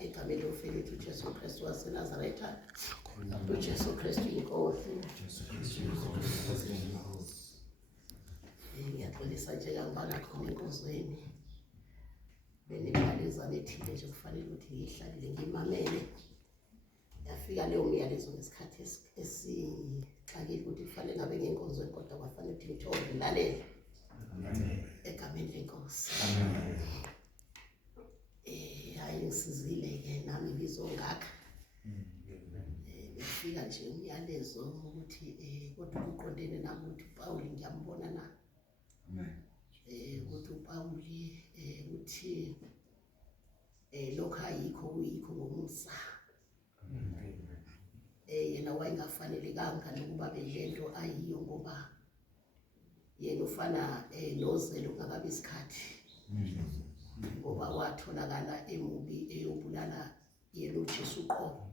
egameni lomfelethi uJesu Kristu waseNazaretha, uJesu Kristu inkosi. Ngiyaxolisa nje kangibanga khona enkonzweni. Benimyalezane ethile nje kufanele ukuthi ngihlalile ngimamele. Yafika leyo myalezo ngesikhathi esixakile ukuthi kufanele ngabe ngenkonzweni kodwa kwafanele ukuthi ngithole ngilalele. Egameni lenkosi. Hayi ngisizile-ke nami ngizongakha. Befika nje umyalezo ukuthi kodwa uqondene nami ukuthi uPaul ngiyambona na. Ukuthi uPaul uthi lokho ayikho kuyikho ngomusa. Yena wayengafanelekanga nokuba belento ayiyo ngoba yena ufana nozelo kungakabi isikhathi. Ngoba watholakala emubi eyobulala yena uJesu qobo.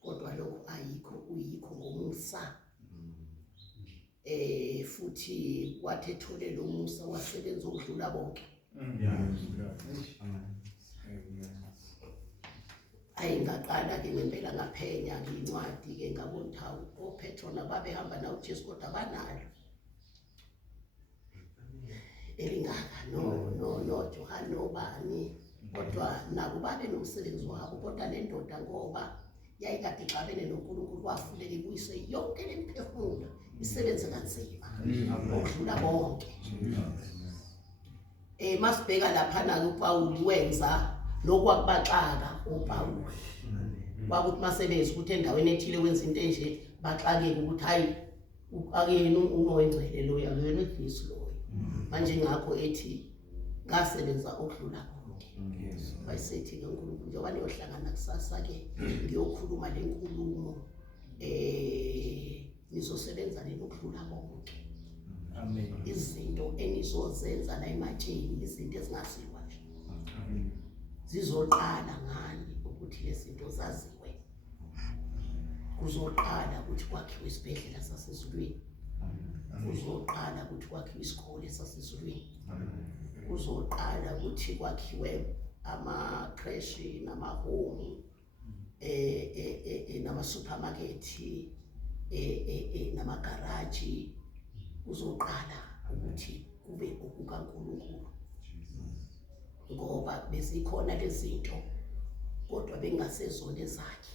Kodwa lokho ayikho kuyikho ngomusa. Futhi wathi ethole lo musa wasebenza ukudlula bonke. Ayingaqala ke ngempela ngaphenya ngincwadi ke ngabona ukuthi oPetrona babehamba nawo uJesu kodwa banalo elingaka no John nobani kodwa nabo babe nomsebenzi wabo kodwa le ndoda ngoba yayikade ixabene noNkulunkulu wafuneka ibuyise yonke lemphefumulo isebenze kanzima ukudlula bonke. Masibheka lapha na uPaul wenza lokwakubaxaka uPaul. Kwakuthi masebezi ukuthi endaweni ethile wenza into enje baxakeke ukuthi hayi akuyena ungowengcwele lo yakuyena uJesu lo. Manje ngakho ethi ngasebenza ukudlula bonke. Wayesethi ke uNkulunkulu njengoba niyohlangana kusasa ke ngiyokhuluma lenkulumo nizosebenza ukudlula bonke. Amen. Izinto enizozenza la ematsheni izinto ezingasiwa nje. Amen. Zizoqala ngani ukuthi lezinto zaziwe. Kuzoqala ukuthi kwakhiwe isibhedlela sasezulwini. Kuzoqala ukuthi kwakhiwe isikole sasezulwini. Kuzoqala ukuthi kwakhiwe ama-creche nama-home nama-supermarket nama-garage. Kuzoqala ukuthi kube okukaNkulunkulu. Ngoba besikhona lezinto kodwa bengasezona ezakhe.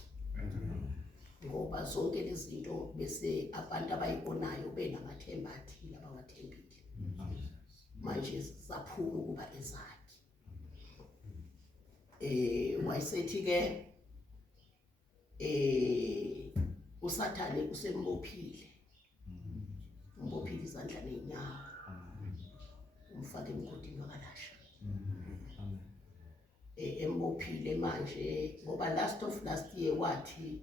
Ngoba zonke lezinto bese abantu abayibonayo benamathemba athile abawathembile. Manje saphuma ukuba ezakhe. Wayesethi ke uSathane usembophile. Umbophile izandla neenyawo. Umfake emgodini wakalasha. Embophile manje ngoba last year wathi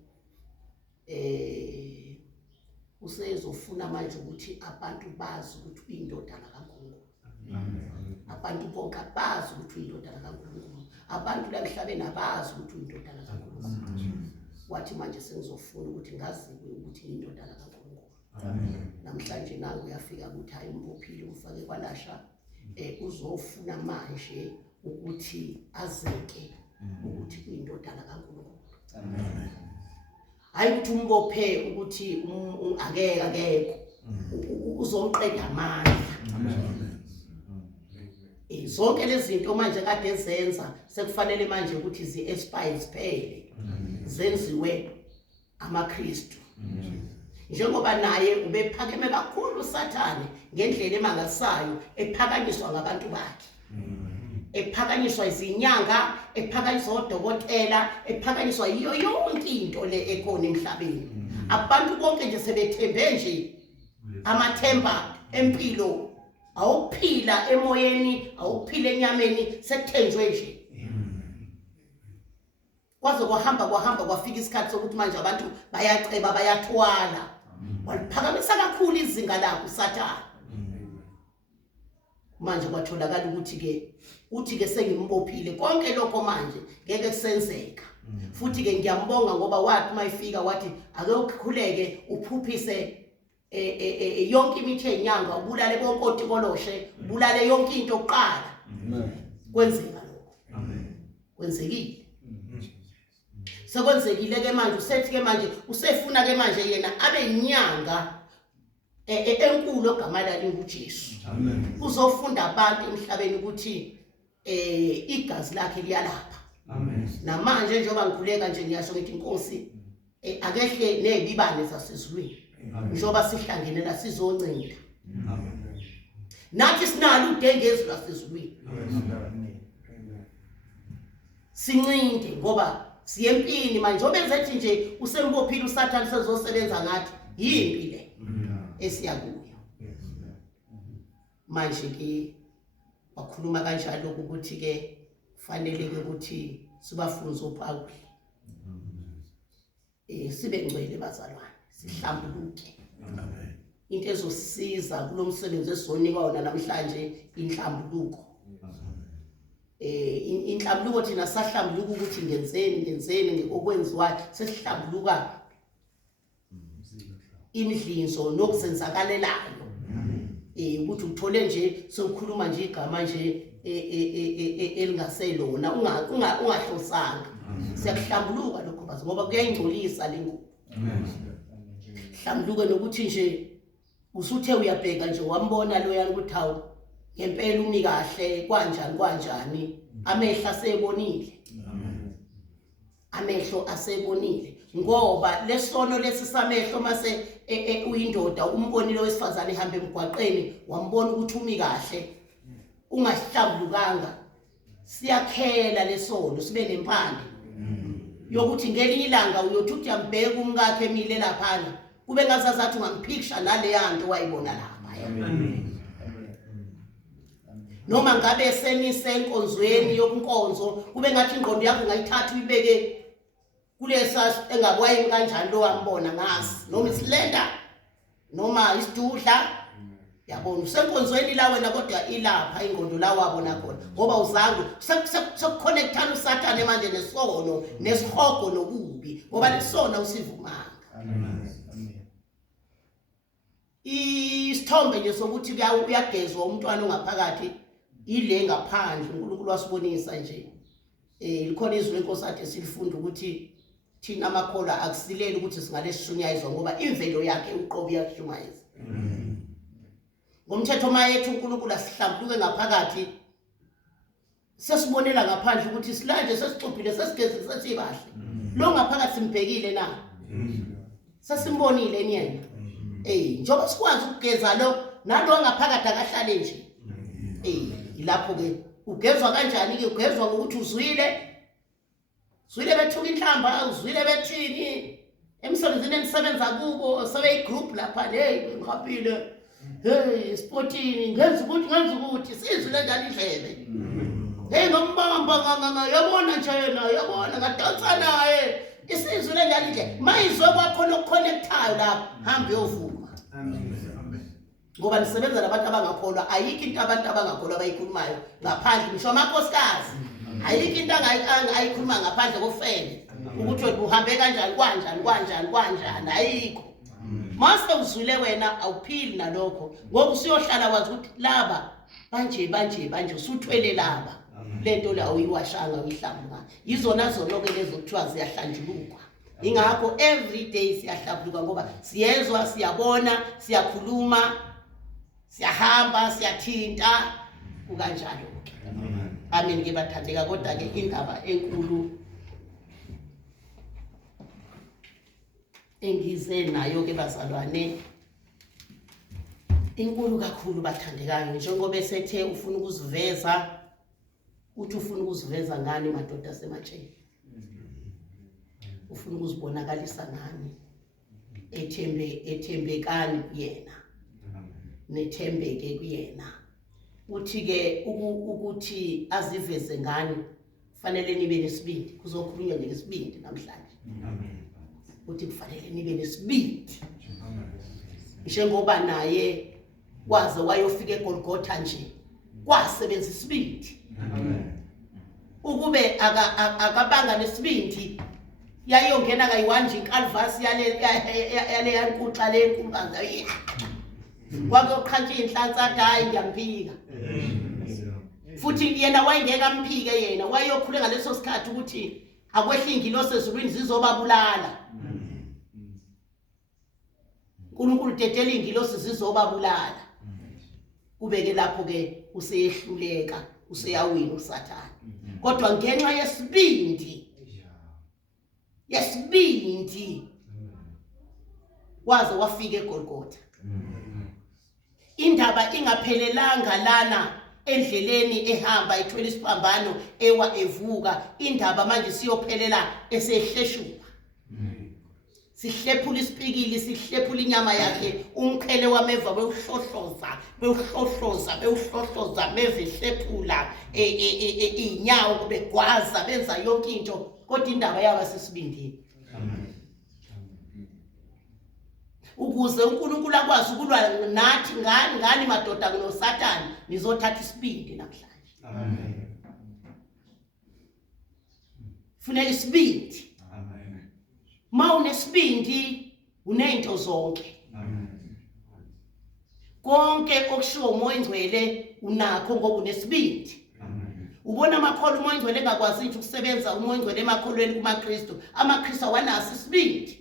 usezofuna manje ukuthi abantu bazi ukuthi uyindodana kaNkulunkulu. Abantu bonke bazi ukuthi uyindodana kaNkulunkulu. Abantu la emhlabeni abazi ukuthi uyindodana kaNkulunkulu. Wathi manje sengizofuna ukuthi ngaziwe ukuthi uyindodana kaNkulunkulu. Namhlanje nangu uyafika ukuthi hayi umbophile umfake kwalasha. Uzofuna manje ukuthi azeke ukuthi uyindodana kaNkulunkulu. Amen. Hayi ukuthi umbophe ukuthi akekho uzomqeda amandla. Amen. Zonke lezi zinto manje kade ezenza sekufanele manje ukuthi zi-expire ziphele. Zenziwe amaKristu. Njengoba naye ubephakeme kakhulu uSathane ngendlela emangalisayo ephakanyiswa ngabantu bakhe. Ephakanyiswa izinyanga, ephakanyiswa odokotela, ephakanyiswa yiyo yonke into le ekhona emhlabeni. Abantu bonke nje sebethembe nje amathemba empilo. Awuphila emoyeni, awuphila enyameni, sekuthenjwe nje. Kwaze kwahamba kwafika isikhathi sokuthi manje abantu bayaceba bayathwala. Waliphakamisa kakhulu izinga lakho uSathane. Manje kwatholakala ukuthi ke sengimbophile konke lokho manje ngeke kusenzeka. Futhi ke ngiyambonga ngoba wathi mayifika wathi ake ukukhuleke uphuphise yonke imithi yenyanga ubulale bonke otikoloshe ubulale yonke into oqala. Amen. Kwenzeka lokho. Amen. Kwenzekile. sekwenzekile ke manje usethi ke manje usefuna ke manje yena abe inyanga enkulu ogama lalo uJesu. Amen. Uzofunda abantu emhlabeni ukuthi igazi lakhe liyalapha. Amen. Namanje njengoba ngikhuleka nje ngiyasho ngithi inkosi akehle nezibane zasezulwini. Njengoba sihlangene la sizoncinda. Amen. Nathi sinalo udengezi lasezulwini. Amen. Sincinde ngoba siyempini manje obenzethi nje usembophile uSathane sezosebenza ngathi yimpi le esiyakuyo. Manje ke bakhuluma kanjalo ukuthi ke fanele ke ukuthi sibafunze uPaul sibe ngcwele bazalwane sihlambuluke. Amen. Into ezosiza kulomsebenzi esizonika wona namhlanje inhlambuluko. Inhlambuluko thina sahlambuluka ukuthi ngenzeni okwenziwayo sesihlambuluka imidlinzo nokuzenzakalelayo. Ukuthi uthole nje sokukhuluma nje igama nje elingaselona ungahlosanga. Siyakuhlambuluka lokho bazi ngoba kuyayingcolisa le ngubo. Hlambuluke nokuthi nje usuthe uyabheka nje wambona loyana ukuthi hawu ngempela umi kahle kanjani amehlo asebonile. Amehlo asebonile ngoba lesono lesi samehlo mase uyindoda umbonile wesifazane ehamba emgwaqeni wambona ukuthi umi kahle ungahlambulukanga siyakhela lesono sibe nempande yokuthi ngelinye ilanga uyothi uyambheka umkakhe emile laphana kube ngazazathi ungamphicture nale yanto wayibona lapha. Noma ngabe senisenkonzweni yokunkonzo kube ngathi ingqondo yakho ngayithatha uyibeke kulesa engabwayi kanjani lo wambona ngasi noma isilenda noma isidudla yabona usenkonzweni la wena kodwa ilapha ingqondo la wabona khona ngoba uzange sekuconnectana uSathane manje nesono nesihogo nokubi ngoba lesona usivumanga. Amen. Isithombe nje sokuthi uyagezwa umntwana ongaphakathi ile ngaphandle uNkulunkulu wasibonisa nje likhona izwi lenkosi athi silifunda ukuthi thina amakholwa akusileli ukuthi singalesishunyayizwa ngoba imvelo yakhe uqobo yakishumayeza. Ngomthetho mayethu uNkulunkulu asihlambuluke ngaphakathi sesibonela ngaphandle ukuthi silanje sesicubhile sesigezile sesibahle lo ngaphakathi simbhekile na sesimbonile niyena njengoba sikwazi ukugeza lo nalo ngaphakathi akahlale nje ilapho ke ugezwa kanjani ke ugezwa ngokuthi uzwile bethuka inhlamba uzwile bethini emsebenzini enisebenza kubo sebe group lapha ngihapile sportini ngenza ukuthi sizwile njalo indlebe ngombamba yabona nje yena yabona ngadansa naye isizwile njalo indlebe mayizwe kwakho nokuconnectayo lapha hamba yovuma. Ngoba nisebenza nabantu abangakholwa ayikho into abantu abangakholwa abayikhulumayo ngaphandle ngisho amakhosikazi ayikho into ayikhuluma ngaphandle kofele ukuthi wena uhambe kanjani ayikho. Mase uzwile wena awuphili nalokho ngoba usiyohlala wazi ukuthi laba banje usuthwele laba lento la uyiwashanga uyihlambuluka yizona zonke lezo kuthiwa ziyahlanjulukwa. Ingakho every day siyahlambuluka ngoba siyezwa siyabona siyakhuluma siyahamba siyathinta ukanjalo ke. Amen ke bathandeka kodwa ke indaba enkulu engize nayo ke bazalwane inkulu kakhulu bathandekayo njengoba esethe ufuna ukuziveza uthi ufuna ukuziveza ngani madoda asematsheni ufuna ukuzibonakalisa ngani ethembekani kuyena nethembeke kuyena uthi ke ukuthi aziveze ngani fanele nibe nesibindi kuzokhulunywa ngesibindi namhlanje. Uthi kufanele nibe nesibindi njengoba naye waze wayofika eGolgotha nje kwasebenza isibindi ukube akabanga nesibindi yayongena kayi1 iCalvary yale yankuxa le enkulukazi kwake uqhantsha inhlanhla hayi ngiyamphika futhi yena wayengeka amphike yena wayokhule ngaleso sikhathi ukuthi akwehla ingilosi ezulwini zizobabulala. uNkulunkulu dedela ingilosi zizobabulala. Kubeke lapho ke useyehluleka, useyawina uSathane. Kodwa ngenxa yesibindi waze wafika eGolgotha. Indaba ingaphelelanga lana endleleni ehamba ethwele isiphambano ewa evuka. Indaba manje siyophelela esehleshuka. Sihlephula isipikili, sihlephula inyama yakhe, umkhele wameva bewuhlohloza meve hlephula inyawo begwaza benza yonke into, kodwa indaba yaba sesibindini. Ukuze uNkulunkulu akwazi ukulwa nathi ngani madoda noSathane, nizothatha isibindi namhlanje. Amen. Funeka isibindi. Amen. Ma unesibindi unezinto zonke. Amen. Konke okushiwo uMoya Ingcwele unakho ngoba unesibindi. Amen. Ubona amakholo uMoya Ingcwele engakwazi ukusebenza uMoya Ingcwele emakholweni kumaKristu. AmaKristu awanaso isibindi.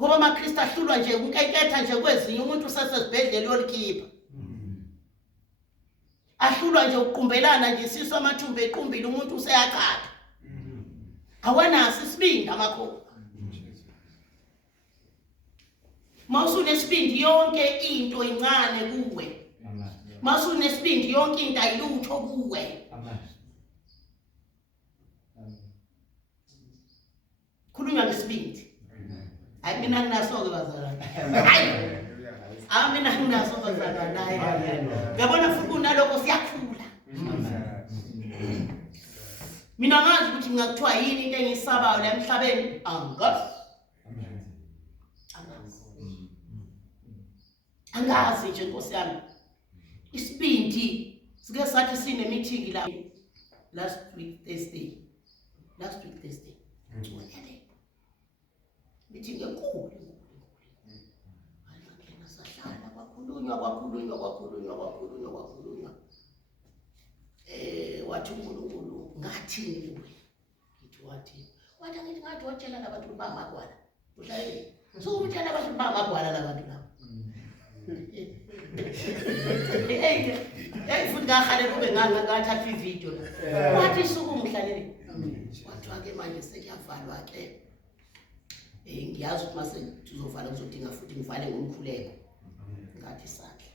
Ngoba amaKristu ahlulwa nje ukunkeketha nje kwezinye, umuntu usesezibhedlela yolikhipha. Ahlulwa nje ukuqumbelana nje isisu amathumbu equmbile umuntu useyakhatha. Awanaso isibindi amakhulu. Mawusunesibindi yonke into incane kuwe. Mawusunesibindi yonke into ayilutho kuwe. Khulunywa ngesibindi. Hayi mina nginaso-ke bazalwane. Hayi. Mina nginaso bazalwane. Hayi. Ngiyabona futhi kunaloko siyakhula. Mina ngazi ukuthi ngakuthiwa yini into engisabayo la emhlabeni, angazi. Angazi nje Nkosi yami. Isibindi sike sathi sine meeting la last week Thursday. Meeting enkulu. Ngena sahlala kwakhulunywa. Wathi uNkulunkulu ngathini kuwe? Ngithi wathi angithi ngathi watshela labantu bamagwala. Uhlale. So umtshela abantu bamagwala labantu labo. Futhi ngakhale kube ngathatha ivideo la. Wathi suku umhlalele. Wathiwa ke manje sekuyavalwa ke. Ngiyazi ukuthi mase tuzovala kuzodinga futhi ngivale ngomkhuleko. Ngathi sakhe.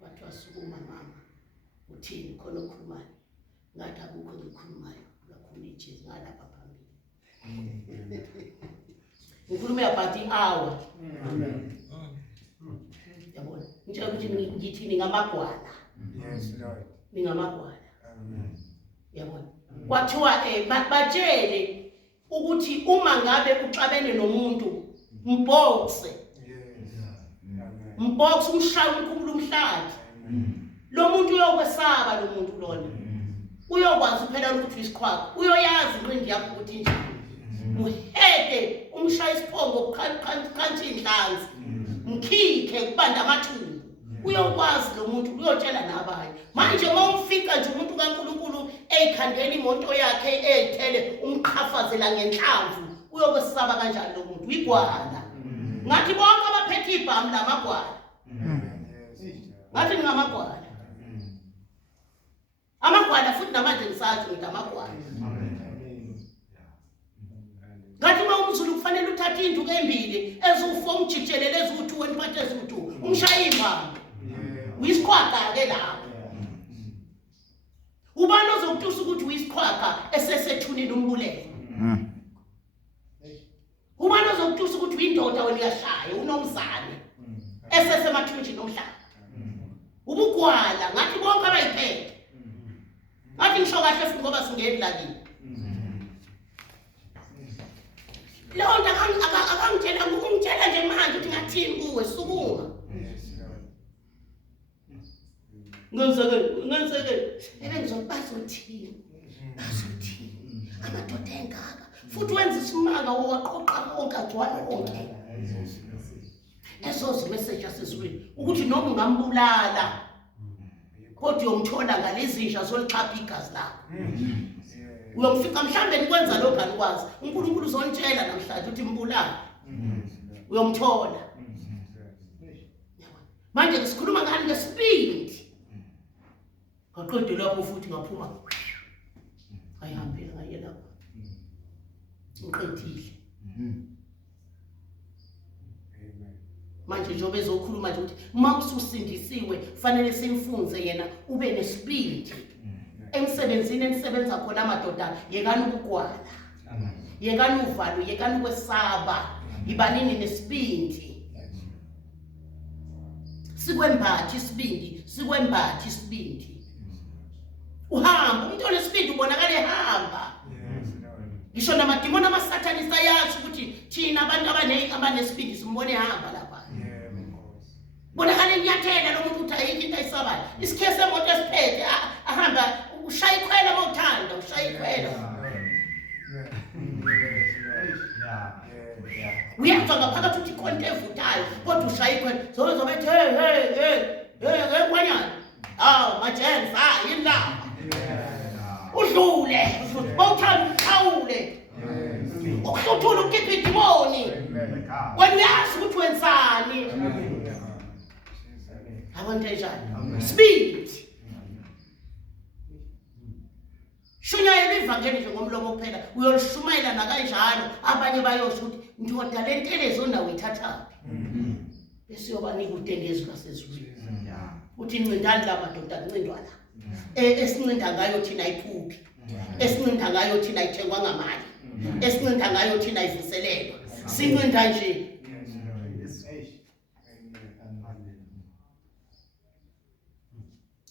Wathi wasukuma mama. Uthini khona okhulumayo? Ngathi akukho ngikhulumayo, kakhulu iJesu ngalapha phambili. Ngikhuluma about i-hour. Amen. Yabona, ngitshela ukuthi ngithi ningamagwala. Yes Lord. Ningamagwala. Amen. Yabona. Kwathiwa batshele ukuthi uma ngabe uxabene nomuntu mbokse. Mbokse umshaya umkhulu umhlathi. Lo muntu uyokwesaba lo muntu lona. Uyokwazi phela ukuthi isikhwakho. Uyoyazi inqindi yakho ukuthi njani. Muhede umshaya isiphongo khanthi inhlanzi. Mkhikhe kubanda amathumbu. Uyokwazi lo muntu uyotshela nabanye. Manje mawufika nje umuntu kaNkulunkulu eyikhandela imoto yakhe eyithele umqhafazela ngenhlamvu, uyokwesaba kanjani lo muntu? Igwala. Ngathi bonke abaphethe ibhamu lamagwala. Ngathi ningamagwala. Amagwala futhi namanje ngisathi ngithi amagwala. Ngathi uma umZulu kufanele uthathe induku embili eziwu4 umjijelele eziwu2 wempathe eziwu2 umshaya imvama. Uyisikhwaga ke lapho. Ubani ozokutusa ukuthi uyisikhwaga esesethunile umbulelo? Ubani ozokutusa ukuthi uyindoda wena uyashaya unomzane esesemathunjini omhlaba? Ubugwala ngathi bonke abayiphethe. Ngathi ngisho kahle futhi ngoba singeni lakini. Lo nto akangitshela ngumtshela nje manje ukuthi ngathini kuwe sukuma. Ngenzeke ebengizobaza uthini. Bazothini. Amadoda engaka. Futhi wenza isimanga waqoqa konke agcwala konke. Ezo message asizwini ukuthi noma ungambulala kodwa uyomthola ngalezinja zolichapha igazi lakho. uyomfica mhlambe nikwenza lokho anikwazi uNkulunkulu uzonitshela namhlanje uthi mbulala uyomthola manje sikhuluma ngani ngesibindi ngaqedwe lapho futhi ngaphuma ayihambile ngaye lapho uqedile manje njengoba ezokhuluma nje ukuthi uma ususindisiwe kufanele simfunze yena ube nesibindi emsebenzini enisebenza khona amadoda yekani ukugwala yekani uvalo yekani ukwesaba ibanini nesibindi sikwembathi isibindi uhamba umuntu onesibindi ubonakala ehamba ngisho namadimoni amasatanista yazi ukuthi thina abantu abanesibindi simbone ehamba lapha bonakala enyathela lo muntu uthi ayikho into ayisabayo isikhese emoto esiphethe ahamba ushaya ikhwela mawuthanda ushaya ikhwela uyezwa ngaphakathi uthi ikhonto evuthayo kodwa ushaya ikhwela zobe hey kwanyana majensa yini la udlule mawuthanda ukhawule ukuhluthula ukhipha idimoni wena uyazi ukuthi wenzani abantu enjani speed shunyayela ivangeli nje ngomlomo kuphela uyolishumayela nakanjalo abanye bayosho ukuthi ndoda le ntelezo nawe ithathaphi bese yobanika utengezi kasezulwini uthi incindani la madoda incindwa la esincinda ngayo thina iphuphi esincinda ngayo thina ithengwa ngamali esincinda ngayo thina ivuselelwa sincinda nje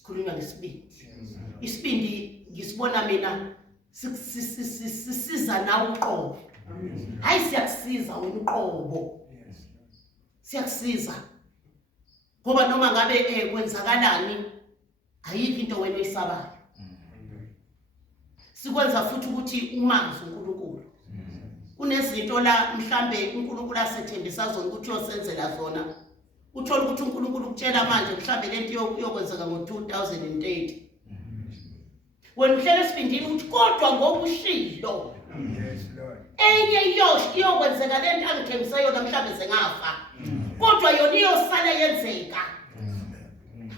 khulunywa ngesibindi isibindi ngisibona mina sisiza nawe uqobo hayi siyakusiza wena uqobo siyakusiza ngoba noma ngabe kwenzakalani ayikho into wena esabayo sikwenza futhi ukuthi umazi uNkulunkulu kunezinto la mhlambe uNkulunkulu asethembisa zona ukuthi uyosenzela zona uthola ukuthi uNkulunkulu ukutshela manje mhlambe lento yokwenzeka ngo-2030 wena uhlele esibindini uthi kodwa ngokushilo enye iyokwenzeka lento angithembisa yona mhlambe sengafa kodwa yona iyosala yenzeka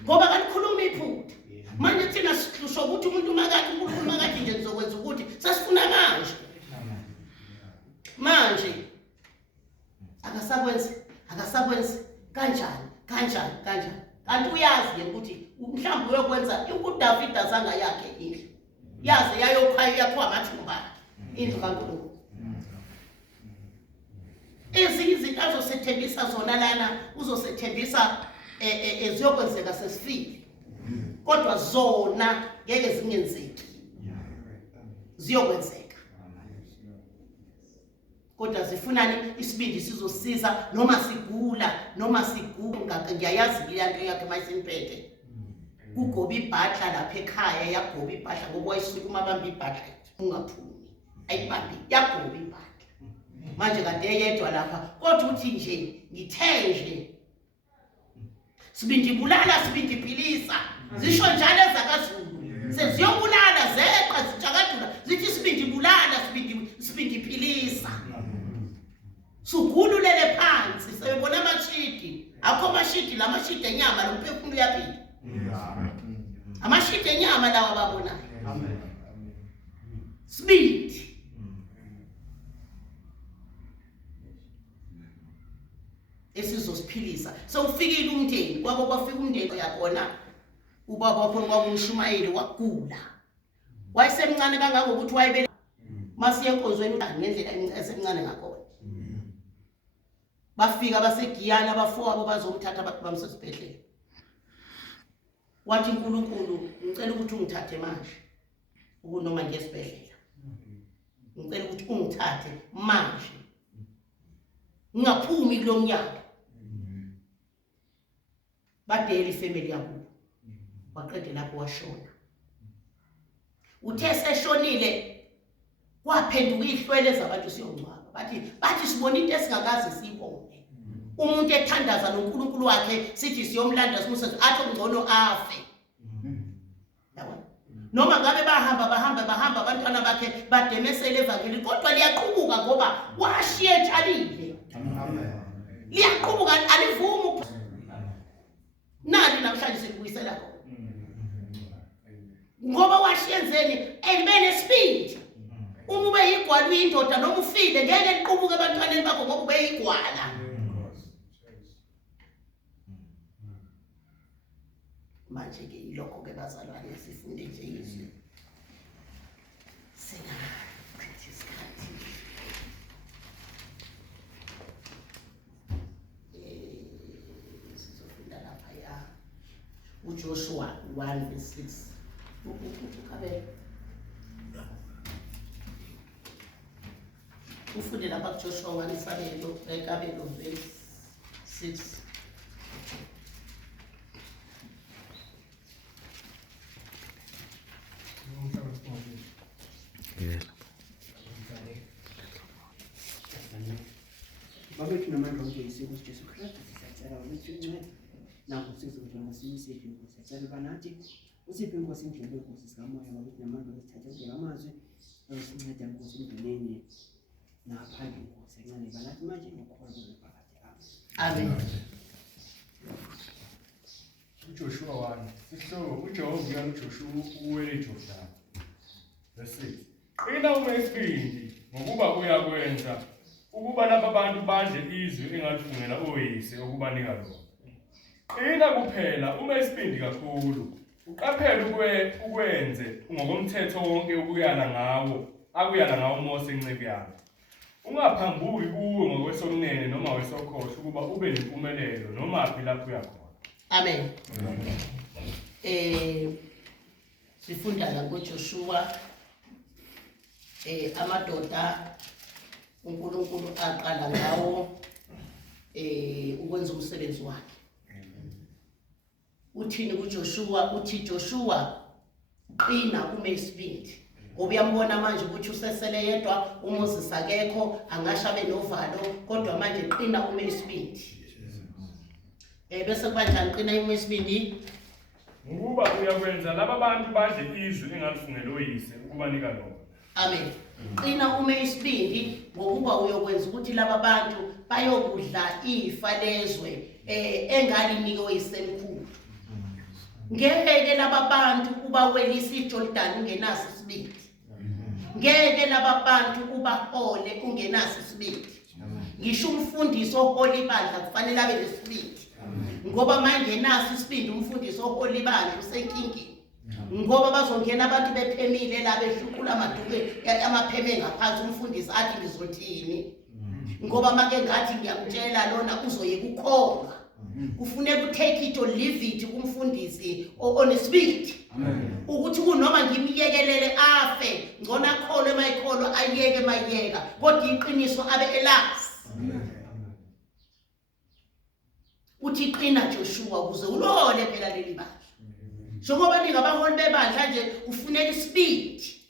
ngoba kanikhuluma iphutha manje thina sihlusho ukuthi umuntu makathi uNkulunkulu makathi nje ngizokwenza ukuthi sasifuna manje akasakwenzi kanjani kanti uyazi ukuthi mhlawumbe uyokwenza uDavid azanga yakhe indlu yaze yakhiwa amathumba indlu kaNkulunkulu ezinye izinto azosethembisa zona lana uzosethembisa eziyokwenzeka sesifile kodwa zona ngeke zingenzeki ziyokwenzeka kodwa zifunani isibindi sizosiza noma sigula ngiyayazi into yakhe mayisiniphethe kugoba ibhatla lapha ekhaya yagoba ibhatla ngoba wayisukuma abamba ibhatla ungaphumi ayibambi yagoba ibhatla manje kade yedwa lapha kodwa uthi nje ngithenje sibindi bulala sibindi philisa zisho njalo ezakaZulu seziyobulala zeqa zijakadula zithi sibindi bulala sibindi philisa sugululele phansi sebebona amashidi akho mashidi la mashidi enyama lo mphefumulo uyaphila amashidi enyama lawa babona sibindi esizosiphilisa sewufikile umndeni kwabo kwafika umndeni yakona ubaba wakho kwakumshumayeli wagula wayesemncane kangangokuthi wayebele masiye enkonzweni ngendlela esemncane ngakhona bafika basegiyana abafowabo bazomthatha bamsa esibhedlela wathi uNkulunkulu ngicela ukuthi ungithathe manje ukunoma ngesibhedlela ngicela ukuthi ungithathe manje ngingaphumi kulomnyaka badela ifamily yakho waqede lapho washona uthe seshonile kwaphenduka ihlwele zabantu siyongcwaba bathi sibona into esingakazi siyibone umuntu ethandaza noNkulunkulu wakhe sithi siyomlanda simusenze athi ngcono afe yabona noma ngabe bahamba abantwana bakhe bademesele evangeli, kodwa liyaqhubuka ngoba washiye etshalile. Liyaqhubuka, alivumi nani namhlanje sikubuyisela khona ngoba washiyenzeni elibene speed. Uma ube yigwala uyindoda noma ufile ngeke liqubuke ebantwaneni bakho ngoba ube yigwala. Manje ke ilokho ke bazalwane sifunde nje izwi. Singachithi isikhathi. Sizofunda lapha ya uJoshua 1:6. Ukhabela. Ufunde lapha kuJoshua 1:7 ekabelo verse 6. Babethu namandla onke isiko Jesu Kristu sisacela ukuthi naku sizodwa ngasiyisiphi inkosi sicela banathi usiphi inkosi indlela yenkosi sikamoya babethu namandla okuthatha ngamazwi ayosinceda inkosi endleleni naphandle inkosi encane banathi manje ngokholo phakathi. Amen. uJoshua 1 sihloko uJehova uyala uJoshua uwele Jordani. Verse 6. Qina ume isibindi ngokuba uyakwenza ukuba laba bantu badle izwi engalifungela oyise okubanika lona. Qina kuphela ume isibindi kakhulu. Uqaphele ukwenze ngokomthetho wonke ukuyala ngawo Mose inceku yakhe. Ungaphambuki kuwe ngokwesomnene noma wesokhohlo ukuba ube nempumelelo noma phi lapho uya khona. Amen. Sifunda la kuJoshua amadoda uNkulunkulu aqala ngawo ukwenza umsebenzi wakhe. Uthini kuJoshua? Uthi Joshua qina ume isibindi. Ngoba uyambona manje ukuthi usesele yedwa, uMoses akekho, angashabe novalo, kodwa manje qina ume isibindi. Bese kubanjani qina ume isibindi? Ngokuba uyakwenza laba bantu badle izwi engalifungela oyise ukubanika lona. Amen. Qina ume isibindi ngokuba uyokwenza ukuthi laba bantu bayokudla ifa lezwe engalinike oyisemkhulu. Ngeke laba bantu ubawelisa iJordan ungenaso isibindi. Ngeke laba bantu ubahole ungenaso isibindi. Ngisho umfundisi oholi ibandla kufanele abe nesibindi. Ngoba manje naso isibindi umfundisi oholi ibandla usenkingeni. Ngoba bazongena abantu bephemile la behluqula amaduke amapheme ngaphansi, umfundisi athi ngizothini. Ngoba make ngathi ngiyamtshela lona uzoyeka ukukholwa. Kufuneka utake it or leave it kumfundisi onesibindi. Ukuthi kunoma ngimyekelele afe ngona akholwe emayikholo ayeke mayeka kodwa iqiniso abe elazi. Uthi qina Joshua ukuze ulole phela leli bandla. Njengoba ningabaholi bebandla nje ufuneka isibindi.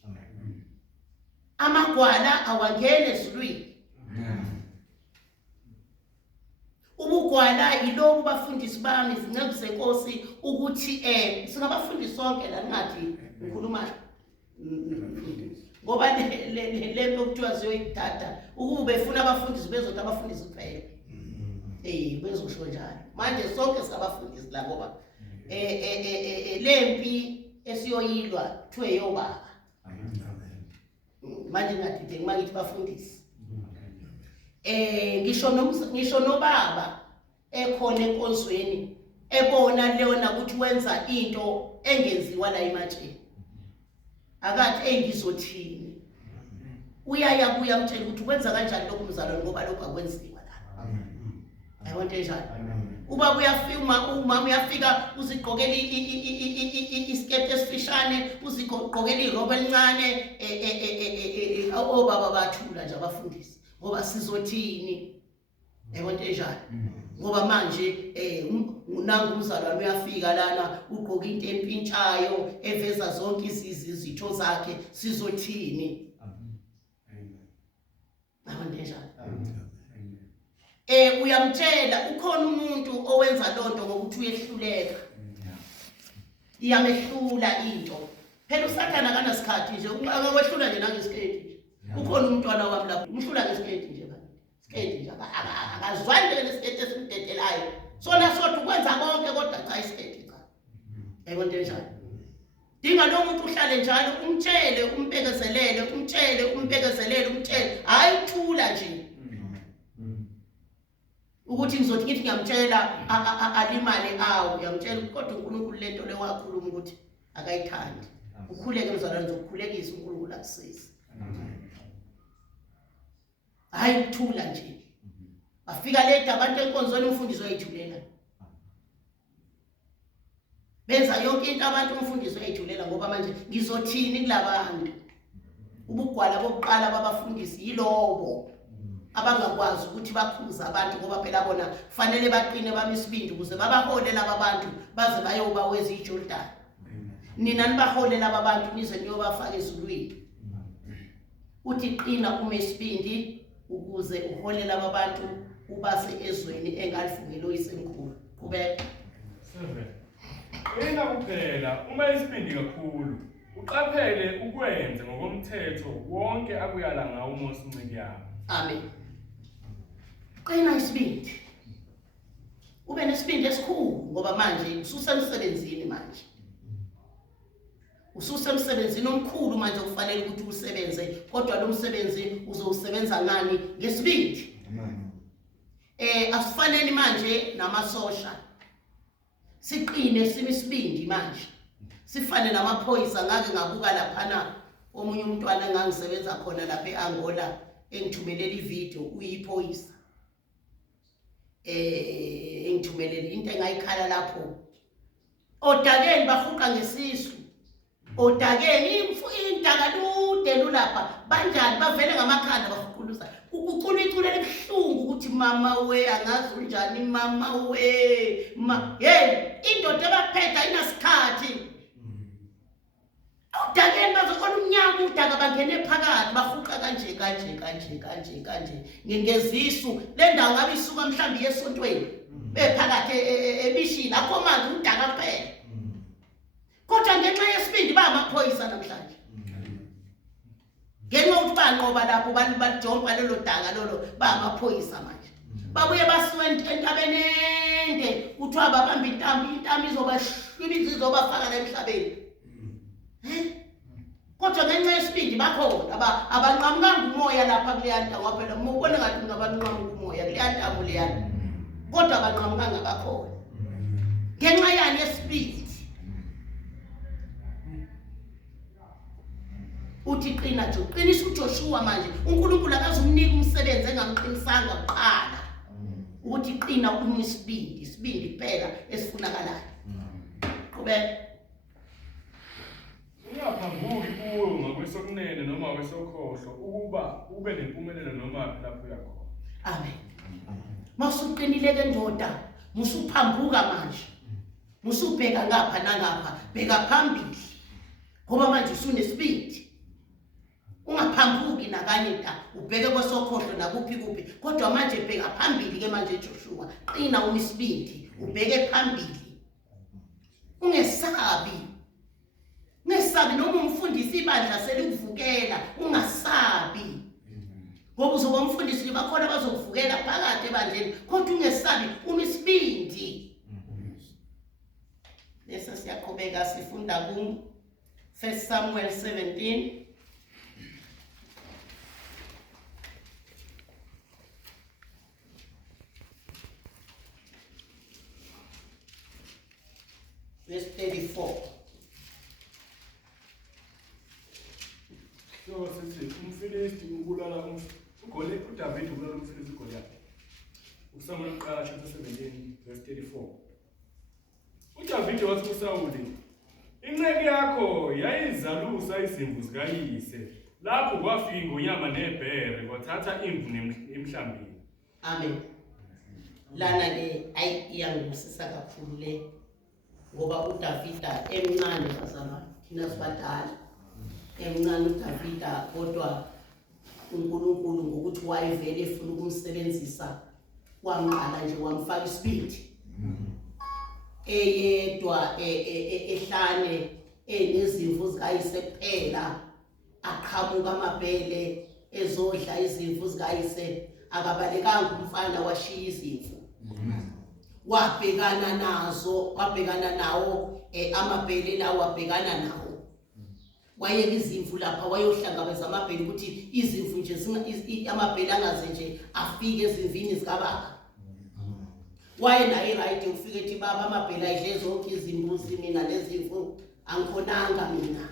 Amagwala awangene ezulwini. Ubugwala yiloko bafundisi bami izinceku zenkosi ukuthi singabafundisi sonke la ngathi ngikhuluma ngoba le nto kuthiwa ziyoyithatha ukuba befuna abafundisi bezothi abafundisi kuphela. Bezosho njalo. Manje sonke singabafundisi la ngoba lempi esiyoyilwa kuthiwe yobaba. Manje ngathi ngithi bafundisi. Ngisho nobaba ekhona enkonzweni ebona leona ukuthi wenza into engenziwa la ematsheni. Akathi engizothini. Uyaya kuya mtshela ukuthi wenza kanjani lokho mzalwane ngoba lokho akwenziwa la. Ayibonke njalo. Uba umama uyafika uzigqokela isiketi esifishane, uzigqokela irobe elincane, obaba bathula nje abafundisi. Ngoba sizothini. Ayibonke njalo. Ngoba manje nangu umzalwane uyafika lana ugqoka into empintshayo eveza zonke izitho zakhe, sizothini. Ayibonke njalo. Uyamtshela ukhona umuntu owenza lonto ngokuthi uyehluleka. Iyamehlula into. phela usathana akanasikhathi nje akawehlula nje nangesikhathi nje ukhona umntwana wami lapho umhlula ngesikhathi nje bani isikhathi nje akazwani nje lesikhathi esimdedelayo sona sodwa ukwenza konke kodwa cha isikhathi cha yebo nto enjalo dinga lo muntu uhlale njalo umtshele hayi uthula nje ukuthi ngizothi ngithi ngiyamtshela alimale uyamtshela kodwa uNkulunkulu lento lewakhuluma ukuthi akayithandi ukhuleke mzalwane ngizokukhulekisa uNkulunkulu akusiza hayi ukuthula nje bafika late abantu enkonzweni umfundisi wayithulela benza yonke into abantu umfundisi wayithulela ngoba manje ngizothini kulabantu ubugwala bokuqala babafundisi yilobo abangakwazi ukuthi bakhuza abantu ngoba phela bona kufanele baqine bamisibindi ukuze babahole laba bantu baze bayoba wezi iJordan nina nibahole laba bantu nize niyobafaka ezulwini uthi qina umesibindi ukuze uhole laba bantu ubase ezweni engalifungelo isenkulu qhubeka 7 ina kuphela uma isibindi kakhulu uqaphele ukwenza ngokomthetho wonke akuyala ngawo uMose inceke yakho amen qina isibindi ube nesibindi esikhulu ngoba manje ususemsebenzini manje ususemsebenzini omkhulu manje ufanele ukuthi usebenze kodwa lo msebenzi uzowusebenza ngani ngesibindi asifanele manje namasosha siqine simisibindi manje sifane namaphoyisa ngake ngabuka laphana omunye umntwana engangisebenza khona lapha eAngola engithumelela ivideo uyiphoyisa engithumelela into engayikhala lapho odakeni bahuqa ngesisu odakeni intakalude lulapha banjani bavele ngamakhanda bahuquluza ukucula iculo elibuhlungu ukuthi mama we angazi unjani mama we hey indoda ebaphetha inasikhathi odakeni bazokona umnyama udaka bangene phakathi bahuqa kanje ngezisu le ndawo ngabe isuka mhlambi yesontweni bephakathi ebishini akho manje udaka kuphela kodwa ngenxa yesibindi bayamaphoyisa namhlanje ngenxa ukuthi banqoba lapho balijomba lelo daka lolo bayamaphoyisa manje babuye basuke entabeni ende kuthiwa babamba intambi izobafaka la emhlabeni kodwa ngenxa yesibindi bakhona abanqamukanga umoya lapha kuleya ntambo phela ubona ngathi ngabanqamuka umoya kuleya ntambo leyana kodwa abanqamukanga bakhona ngenxa yani yesibindi uthi qina nje uqinisa uJoshua manje uNkulunkulu akazumnika umsebenzi engamqinisanga kuqala ukuthi qina isibindi kuphela esifunakalayo qhubeka ungaphambuki kuwe ngakwesokunene noma ngakwesokhohlo ukuba ube nempumelelo noma lapho uyakhona amen masuqinile ke ndoda musuphambuka manje musubheka ngapha nangapha bheka phambili ngoba manje usunesibindi ungaphambuki nakanye ubheke kwesokhohlo nakuphi kodwa manje bheka phambili ke manje Joshua qina umisibindi ubheke phambili ungesabi noma umfundisi ibandla selikuvukela ungasabi ngoba uzoba umfundisi bakhona bazokuvukela phakathi ebandleni kodwa ungesabi umisibindi lesa siyaqhubeka sifunda ku 1 Samuel 17 verse 34 so sithi umfilisti ubulala uDavid ubulala umfilisti uGoliath uSamuel uqala chapter 17 verse 34 uDavid wathi kuSawuli inceke yakho yayizalusa izimvu zikayise lapho kwafika ingonyama nebhere kwathatha imvu emhlambini amen lana le iyangibusisa kakhulu le ngoba uDavida emncane bazalwane thina sibadala emncane uDavida kodwa uNkulunkulu ngokuthi wayevele efuna ukumsebenzisa wamqala nje wamfaka isibindi eyedwa ehlane enezimvu zikayise kuphela, aqhamuka amabhele ezodla izimvu zikayise, akabalekanga umfana washiya izimvu. Wabhekana nawo amabhele lawo wabhekana nawo. Wayeka izimvu lapha wayohlangabeza amabhele ukuthi izimvu nje amabhele angaze nje afike ezimvini zikababa. Wayenayo right ufike ethi baba amabhele ayidle zonke izimbuzi, mina lezimvu angikhonanga mina.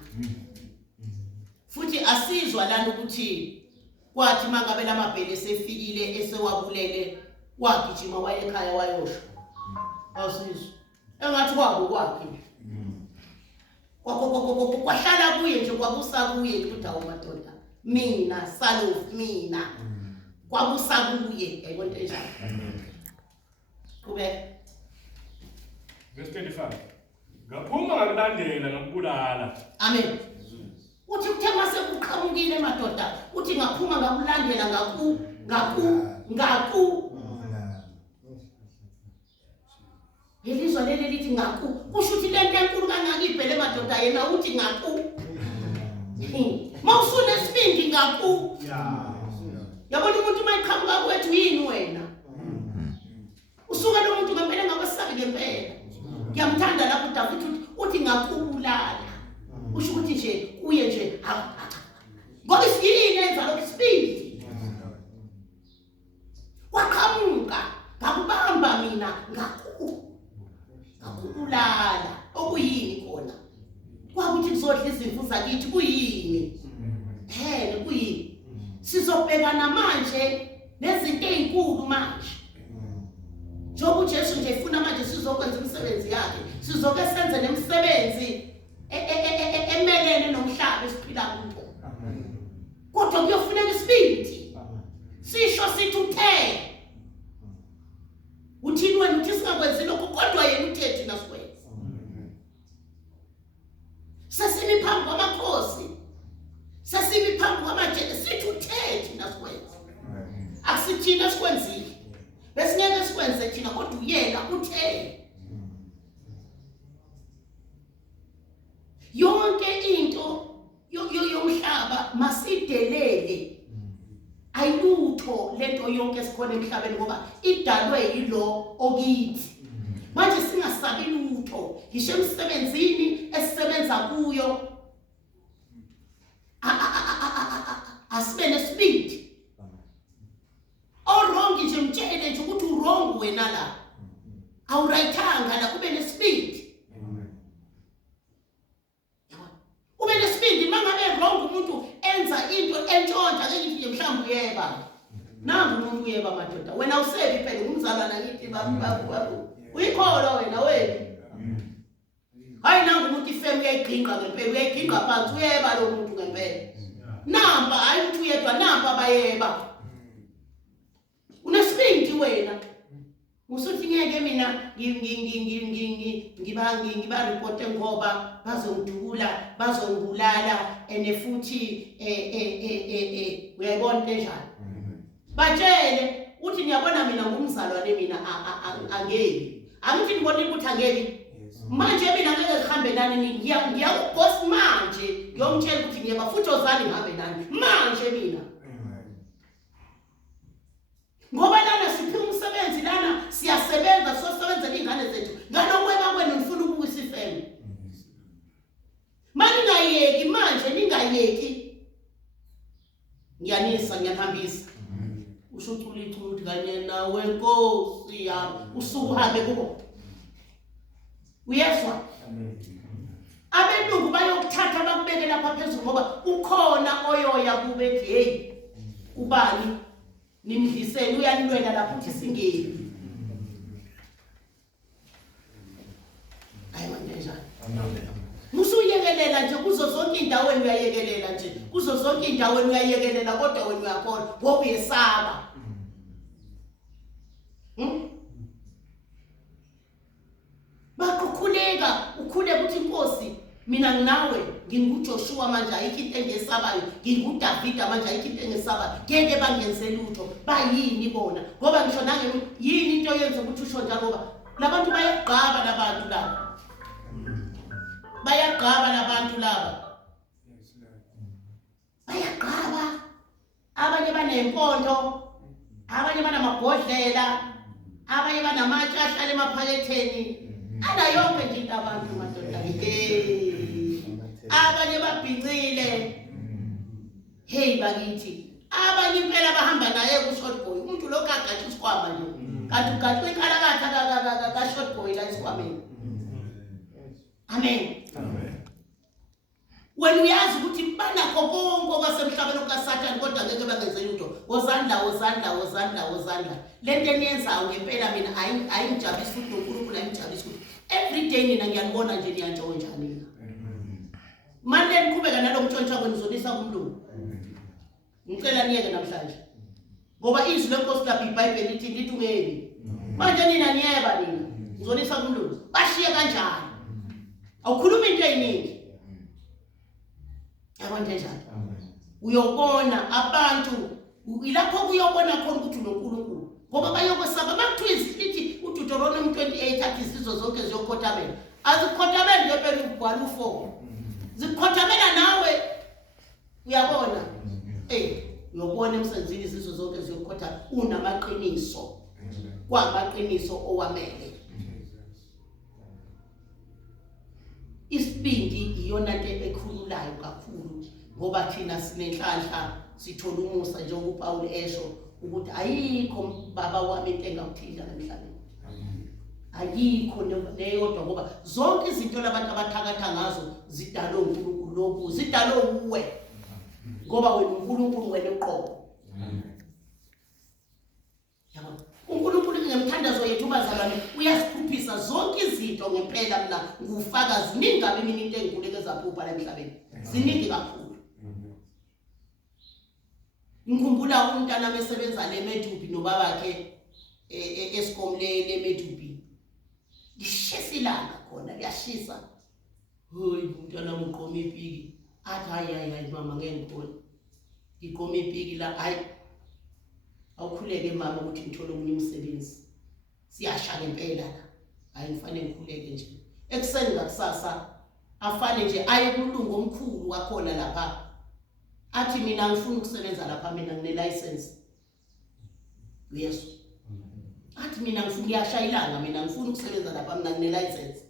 Futhi asizwa lana ukuthi kwathi mangabe lamabhele sefikile esewabulele wagijima waye ekhaya wayosho. Asizwa engathi kwakhe kwahlala kuye nje kwabusa kuye ukuthi awu madoda mina Salof mina kwabusa kuye yayibona enjalo. Qhubeka. Verse 25. Ngaphuma ngakulandela ngakubulala. Amen. Uthi kuthe mase kuqhamukile madoda uthi ngaphuma ngakulandela ngaku Elizwe leli lithi ngaku kusho ukuthi lento enkulu kangaka ibhele madoda yena uthi ngaku. Mawusune sibindi ngaku. Yabona umuntu mayiqhamuka kwethu yini wena? Usuka lo muntu ngempela ngabasabi ngempela. Ngiyamthanda lapho uDavid uthi ngakubulala. Usho ukuthi nje uye nje ngoba isiyini enza lokho isibindi. Waqhamuka ngakubamba mina ngakubulala. Okuyini khona? Kwakuthi kuzodla izimvu zakithi kuyini? Kuyini? Sizobhekana manje nezinto ezinkulu manje. Njengoba uJesu nje efuna manje sizokwenza imisebenzi yakhe, sizoke senze nemisebenzi emelene nomhlaba esiphila kuwo. Kodwa kuyofuneka isibindi. Sisho sithi uthe. Uthini wena uthi singakwenzi lokho kodwa yena uthe thina sikwenza. Sesimi phambi kwamakhosi. Sesimi phambi kwamajele sithi uthe thina sikwenza. Akusithina sikwenzile. Besingeke sikwenze thina kodwa uyena uthe. Yonke into yomhlaba masidelele. Ayilutho lento yonke esikhona emhlabeni ngoba idalwe yilo okithi. Manje singasabi lutho, ngisho emsebenzini esisebenza kuyo. Asibe nesibindi. Wrong nje mtshele nje ukuthi wrong wena la. Awurayithanga la ube nesibindi. Ube nesibindi mangabe wrong umuntu enza into entshontsha ke ngithi mhlawumbe uyeba. Nangu umuntu uyeba madoda. Wena usebi phela umzalwana ngithi babu. Uyikhola wena wena. Hayi nangu umuntu ifemu uyayigqinqa ngempela uyayigqinqa phansi uyeba lo muntu ngempela. Namba hayi uthi uyedwa namba bayeba. Unesibindi wena. Usuthi ngeke mina ngiba report ngoba bazongidukula bazongibulala ene futhi uyayibona njani. Batshele uthi ngiyabona mina ngumzalwane mina angeke. Angithi ngibona ukuthi angeke. Manje mina ngeke ngihambe nani ngiyakuboss manje ngiyomtshela ukuthi ngiyeba futhi ozali ngihambe nani manje mina. Ngoba lana siphi umsebenzi lana siyasebenza sosebenzela izingane zethu ngalokweba kwenu ngifuna ukubuyisa ifemi. Manje ngayeki manje ningayeki. Ngiyanisa ngiyahambisa. Usho uthi kanye nawe Nkosi yami usuku uhambe kubo. Uyezwa? Abelungu bayokuthatha bakubeke lapha phezulu ngoba ukhona oyoya kube ethi hey ubani nimdliseni uyanilwela lapho uthi singeni. Hayi manje njani? Musuyekelela nje kuzo zonke indawo wena uyayekelela nje. Kuzo zonke indawo wena uyayekelela kodwa wena uyakhona ngoba uyesaba. Bakukhuleka ukhule ukuthi Nkosi mina nginawe nginguJoshua manje ayikho into engesabayo nginguDavid manje ayikho into engesabayo ngeke bangenze lutho bayini bona ngoba ngisho nange yini into yenza ukuthi usho njalo ngoba labantu bayaqhaba labantu la bayagqaba labantu laba. Bayagqaba. Abanye banempondo, abanye banamabhodlela, abanye banamatshe ahlala emaphaketheni. Ana yonke nje into abantu madoda. Abanye babhincile. Hey bakithi. Abanye impela bahamba naye ku short boy. Umuntu lo kagathi isikwama nje. Kanti ugathi inkalakatha ka short boy la isikwameni. Amen. When uyazi ukuthi banakho konke okwasemhlabeni okaSathane kodwa ngeke bangenze lutho. Wozandla. Lento eniyenzayo ngempela mina ayingijabulisi futhi noNkulunkulu ayingijabulisi futhi. Every day mina ngiyabona nje niyantshontshana. Manje niqhubeka nalomtshontsha kwenizolisa kumlungu. Ngicela niyeke namhlanje. Ngoba izwi lenkosi lapha iBhayibheli lithi ungeke. Manje nina niyeba nina. Ngizolisa kumlungu. Bashiye kanjani? Awukhuluma into eyiningi. Yabona njalo. Uyobona abantu ilapho kuyobona khona ukuthi uNkulunkulu. Ngoba bayokwesaba bakuthiwa lithi uDeuteronomy 28 athi izizwe zonke ziyokhothamela. Azikhothamela nje phela ubhala u4. Zikhothamela nawe. Uyabona? Uyobona emsenzini izizwe zonke ziyokhotha unamaqiniso. Kwamaqiniso owamele. Isibindi iyona nto ekhululayo kakhulu ngoba thina sinenhlanhla sithola umusa njengoba uPaul esho ukuthi ayikho baba wami into engakuthinta emhlabeni. Ayikho neyodwa ngoba zonke izinto labantu abathakatha ngazo zidalwe uNkulunkulu lokhu zidalwe uwe ngoba wena uNkulunkulu wena uqobo. Yabona uNkulunkulu ngemthandazo yethu bazalwane uyasikhuphisa zonke izinto ngempela mina ngufakazi ningabe mina into engikhuleke zaphupha la emhlabeni ziningi kakhulu. Ngikhumbula umntana mesebenza le Medupi nobabakhe esikomlele Medupi. Lishisa ilanga khona liyashisa. Hoyi umntana uqoma ipiki. Athi hayi mama ngeke ngikho. Iqoma ipiki la hayi. Awukhuleke mama ukuthi ngithole omunye umsebenzi. Siyashaya impela la. Hayi ngifanele ngikhuleke nje. Ekseni ngakusasa afane nje aye kulungu omkhulu wakhona lapha. Athi mina ngifuna ukusebenza lapha mina ngine license. Yesu. Athi mina ngifuna uyashaya ilanga mina ngifuna ukusebenza lapha mina ngine license.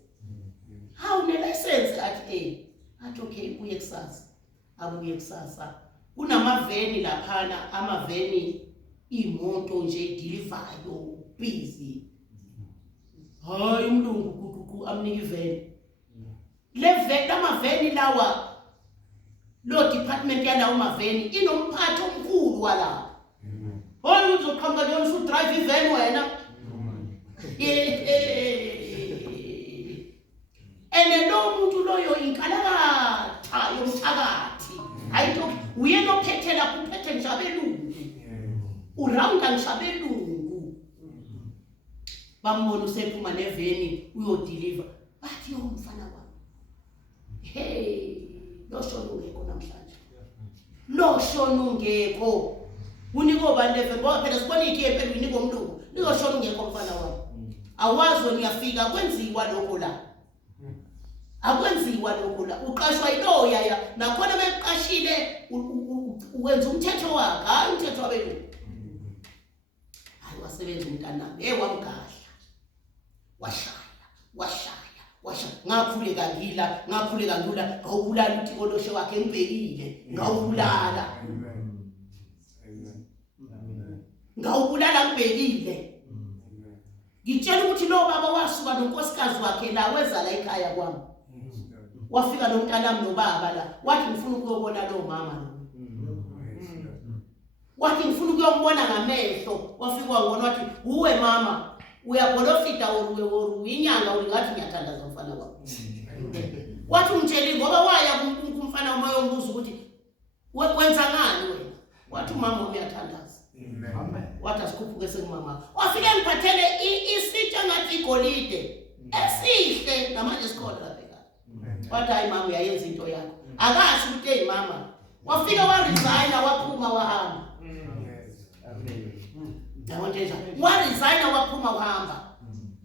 Hawu ne license athi athi okay uye kusasa. Abuye kusasa. Kunamaveni laphana amaveni imoto nje delivayo busy. Hayi umlungu amnika iveni. Amaveni lawa lo department yalawo maveni inomphathi omkhulu wala. Hoyi uzoqhamuka nje usu drive iveni wena. Ene lo muntu loyo inkalakatha yomthakathi. Ayito uyena ophethela kuphethe njabelungu. Urawunda njabelungu. Bambona usephuma neveni uyodeliver. Bathi umfana wami. Hey, lo shona ungekho namhlanje. Lo shona ungekho. Uniko ba level ngoba phela sibona ikhephe uniko umlungu. Niko shona ungekho mfana wami. Awazi wena uyafika kwenziwa lokho la. Akwenziwa lokho la. Uqashwa yiloya ya. Nakhona beqashile wenza umthetho wakhe, hayi umthetho wabelungu. Hayi wasebenza umntanami, wamgahla. Washaya. Ngakhuleka ngila, ngawubulala uThixo loshe wakhe ngibhekile, ngawubulala. Ngawubulala ngibhekile. Ngitshela ukuthi lo baba wasuka nonkosikazi wakhe la weza la ekhaya kwami. Wafika nomntanami nobaba la, wathi ngifuna ukuyobona lo mama lo. Wathi ngifuna ukuyombona ngamehlo, wafika wangona wathi uwe mama uyagolofita inyanga ulingathi ngiyathandaza umfana wakho. Wathi umtsheli ngoba waya kumfana umoya ombuza ukuthi wenza ngani wena? Wathi mama uyathandaza. Amen. Wathi asikhuphuke sekumama. Wafike ngiphathele isitsha ngathi igolide. Esihle namanje sikhona lapha ekhaya. Wathi hayi mama uyayenza into yakho. Akashi ukuthi hey mama. Wafika waresign waphuma wahamba. Waresign waphuma wahamba.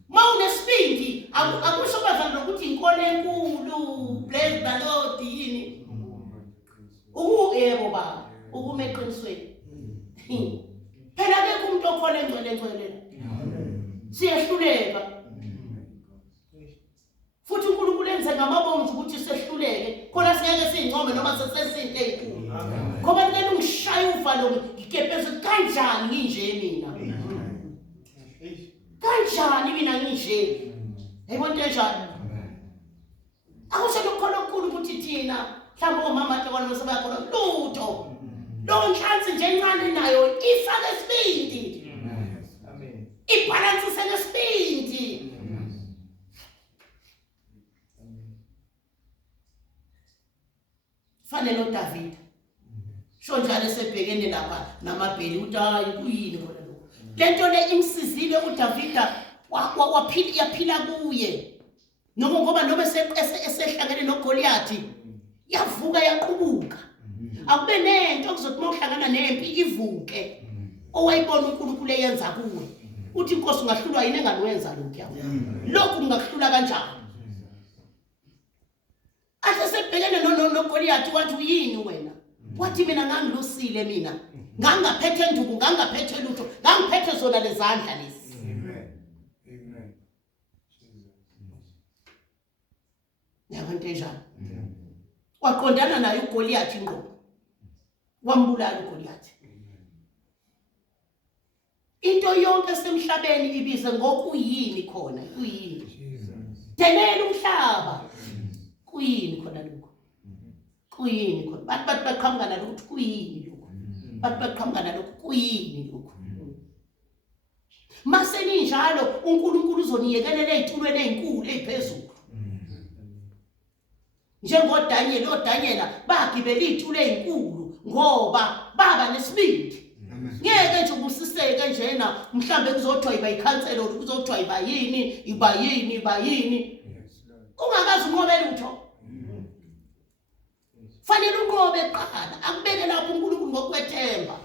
Ma unesibindi akusho bazana ukuthi inkolo enkulu. Ezra lo yini yebo baba ukuma eqinisweni phela ke umuntu okhona engcwele siyahluleka futhi uNkulunkulu enze ngamabomu ukuthi sehluleke khona singeke sizincome noma sesesinto ezinkulu ngoba ngeke ungishaya ufa lo ngikephezu kanjani nginje mina kanjani mina nginje yebo into enjalo akusho lokho okukhulu ukuthi thina mhlawumbe omama abantwana sebakhona lutho lo nhlansi nje encane nayo ifake isibindi amen ibalance ngesibindi fanele uDavid sho njalo esebhekene lapha namabheli uthi hayi kuyini khona lokho lento le imsizile uDavida yaphila kuye ngoba esehlangene noGoliathi yavuka yaqubuka akube nento kuzothi mawuhlangana nempi ivuke owayibona uNkulunkulu eyenza kuwe uthi inkosi ungahlulwa yini enganiwenza lokho yawo lokhu ungakuhlula kanjani asesebhekene noGoliathi wathi uyini wena wathi mina ngangilosile mina ngangaphethe nduku ngangaphethe lutho ngangiphethe zona lezandla lezi amen yabantu njalo waqondana naye uGoliathi ngqo wambulala uGoliathi into yonke semhlabeni ibize ngokuyini khona kuyini delela umhlaba kuyini khona lokho kuyini khona bathi baqhamuka nalokho kuyini lokho bathi baqhamuka nalokho kuyini lokho mase ninjalo uNkulunkulu uzoniyekelela ezitulweni ezinkulu eziphezulu njengoDanyela bagibela izitulo ezinkulu ngoba baba nesibindi ngeke nje ubusiseke njena mhlambe kuzothiwa ibayikhansela kuzothiwa ibayini ungakazi unqobe lutho fanele unqobe eqala akubeke lapho uNkulunkulu ngokwethemba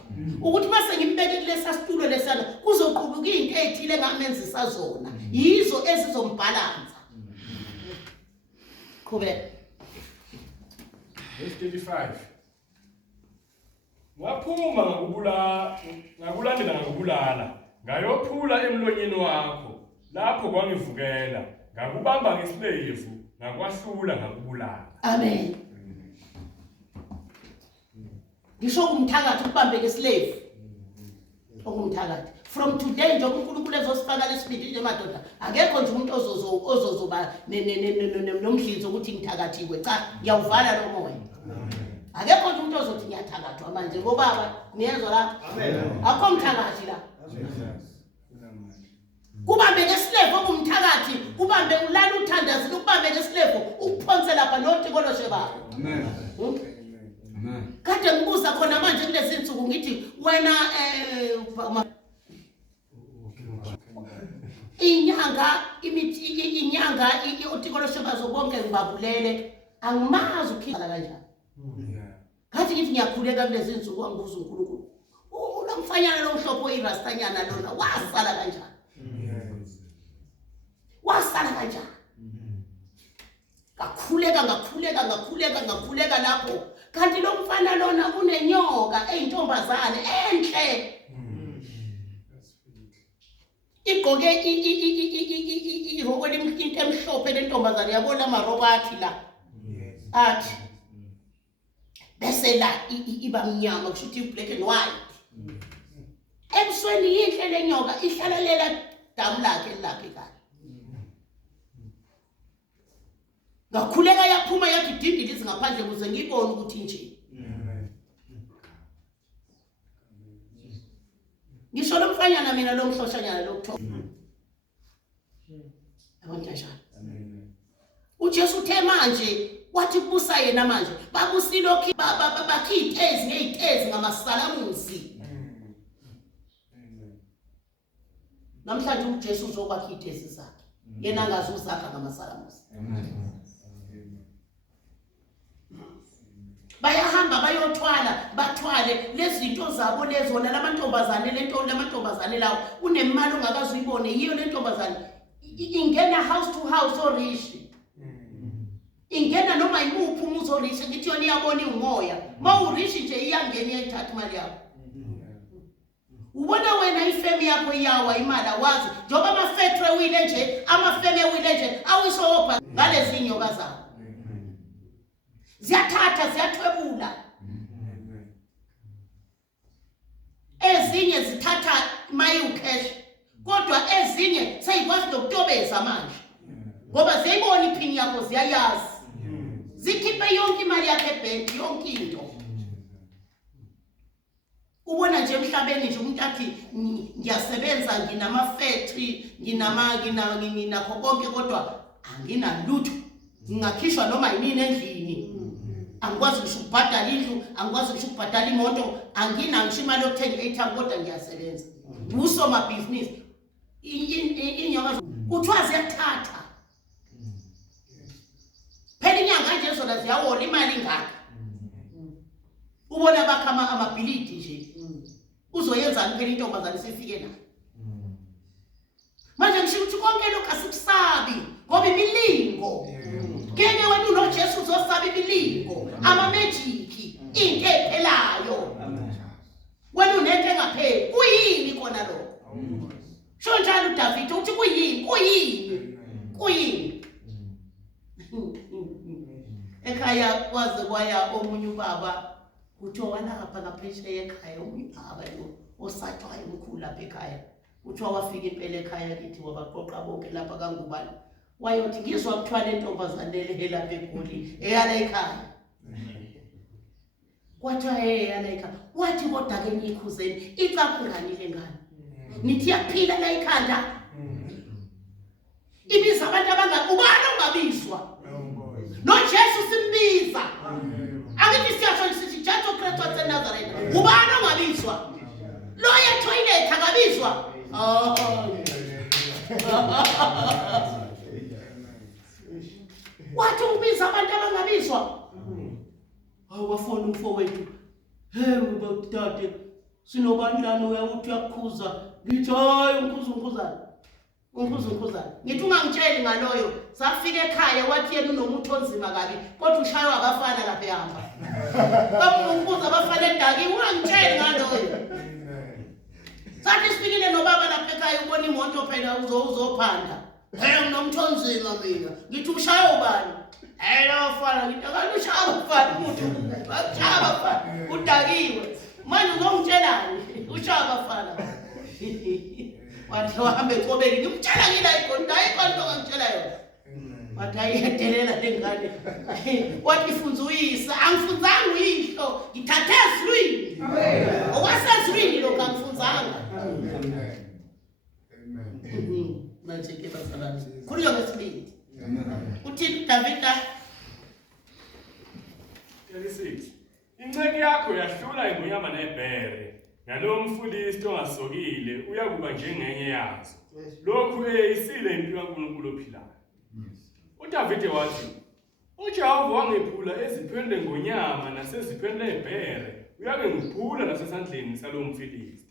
ukuthi mase ngimbeke kulesa situlo lesana kuzoqubuka izinto ezithile ngamenzisa zona yizo ezizombhalansa qhubeka verse 35 waphuma ngakulandela ngakubulala ngayophula emlonyeni wakho lapho kwangivukela ngakubamba ngesilevu ngakwahlula ngakubulala amen ngisho umthakathi ukubambe ngesilevu okumthakathi from today nje uNkulunkulu ezosifaka lesibindi nje madoda akekho nje umuntu ozozoba nomdlinzo ukuthi ngithakathiwe cha ngiyawuvala lo moya akekho nje umuntu ozothi ngiyathakathwa manje ngobaba niyezwa la akho mthakathi la kubambe ngesilevu okumthakathi ubambe ulala uthandazile ubambe ngesilevu ukuphonse lapha notikoloshe bakho amen kade ngibuza khona manje kulezi insuku ngithi wena inyanga otikoloshe bazobonke ngibabulele angimazi ukhala kanjani ngathi ngithi ngiyakhuleka kulezi insuku wangibuza uNkulunkulu ulamfanyana lo mhlophe oyirastanyana lona wasala kanjani ngakhuleka lapho kanti lo mfana lona unenyoka eyintombazane enhle igqoke iroko into emhlophe lentombazane yabona amarobathi la athi bese la iba mnyama kusho ukuthi black and white ebusweni yinhle lenyoka ihlala lela damu lakhe lapha ekhaya ngakhuleka yaphuma yathi dindilizi ngaphandle kuze ngibone ukuthi nje ngisho lo mfanyana mina lo mhloshanyana lo kuthoba abantu njalo uJesu uthe manje wathi kubusa yena manje babusilo bakhiphe ezingeyitezi ngamasalamusi namhlanje uJesu uzokwakha izitezi zakhe yena angazuzakha ngamasalamusi bayahamba bayothwala bathwale lezinto zabo lezona lamantombazane lawo unemali ongakazi uyibone yiyo lentombazane ingena house to house orishi ingena noma yimuphi umuzi orisha ngithi yona iyabona umoya mawurishi nje iyangena iyayithatha imali yakho ubona wena ifemi yakho iyawa imali awazi njoba amafactory wile nje amafemi wile nje awisopha ngalezi inyoka zabo ziyathatha ziyathwebula ezinye zithatha mayu-cash kodwa ezinye seyikwazi nokutobeza manje ngoba ziyayibona iphini yakho ziyayazi zikhiphe yonke imali yakho ebhenki yonke into ubona nje emhlabeni nje umuntu athi ngiyasebenza nginama-factory nginakho konke kodwa anginalutho ngingakhishwa noma yimini endlini angikwazi ngisho ukubhadala indlu angikwazi ngisho ukubhadala imoto anginangisho imali yokuthenga i-airtime kodwa ngiyasebenza usomabhizinisi inyoka kuthiwa ziyathatha phela inyanga nje zona ziyawola imali ingaka ubona bakha amabhilidi nje uzoyenzani phela intombazane sifike nayo manje ngisho ukuthi konke lokhu asikusabi ngoba imilingo ngeke wena unoJesu uzosaba imilingo amamejiki into ephelayo wena unento engapheli kuyini kona lokho sho njalo uDavid uthi kuyini ekhaya kwaze kwaya omunye ubaba kuthiwa walapha ngaphesheya ekhaya omunye ubaba osathwayo omkhulu lapha ekhaya kuthiwa wafika impela ekhaya kithi wabaqoqa bonke lapha kangubani wayothi ngizwa kuthiwa le ntombazane le lapha eGoli eyala ekhaya kwathiwa eyala ekhaya wathi kodwa ke niyikhuzeni icapha ngani le ngane nithi yaphila la ekhanda ibiza abantu ubani ongabizwa noJesu simbiza akithi siyasho sithi Jesu Kristu waseNazaretha ubani ongabizwa lo yetoilet akabizwa wathi ubiza abantu abangabizwa awafona umfowethu ubabudade sinobandlana uyawuthi uyakhuza ngithi hayi ungikhuza ngithi ungangitsheli ngaloyo safika ekhaya wathi yena unomuthi onzima kabi kodwa ushaywa abafana lapha ehamba bamukhuza abafana edaki ungangitsheli ngaloyo sathi sifikile nobaba lapha ekhaya ubona imoto phela uzophanda nginomuthi onzima mina ngithi ushaya ubani lo fana ngithi akalushaya abafana umuntu akushaya abafana udakiwe manje uzongitshelani ushaya abafana wathi wahambe eqobeni ngimtshela ngila igonda ikonto ngangitshela yona wathi ayiyedelela lengane wathi ifunza uyisa angifunzanga uyihlo ngithathe ezulwini okwasezulwini lokho angifunzanga manje ke basalani khulunywa ngesibindi uthi Davida 36 inceke yakho yahlula imunyama nebhere ngalo mfundisi ongasokile uyakuba njengenye yazo lokhu eyisile impilo kaNkulunkulu ophilayo uDavide wathi uJehova wangephula eziphende ngonyama naseziphendle ebhere uyake ngiphula nasesandleni salo mfilisti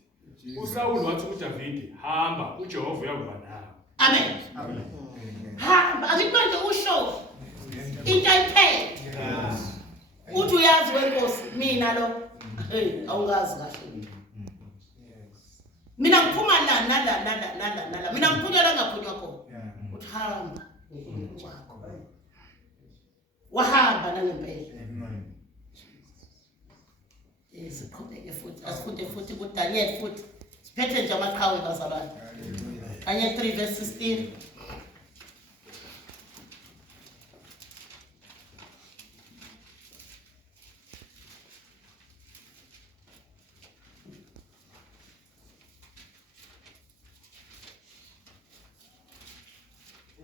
uSawuli wathi kuDavide hamba uJehova uyakuba nawe amen hamba akimanje usho into ayiphethe uthi uyazi wenkosi mina lo awungazi kahle mina ngiphuma la mina ngiphunywa la ngaphunywa khona uthi hamba wakho wahamba nangempela siqhubeke futhi asifunde futhi kuDaniel futhi siphethe nje amaqhawe bazalwane Daniel 3 verse 16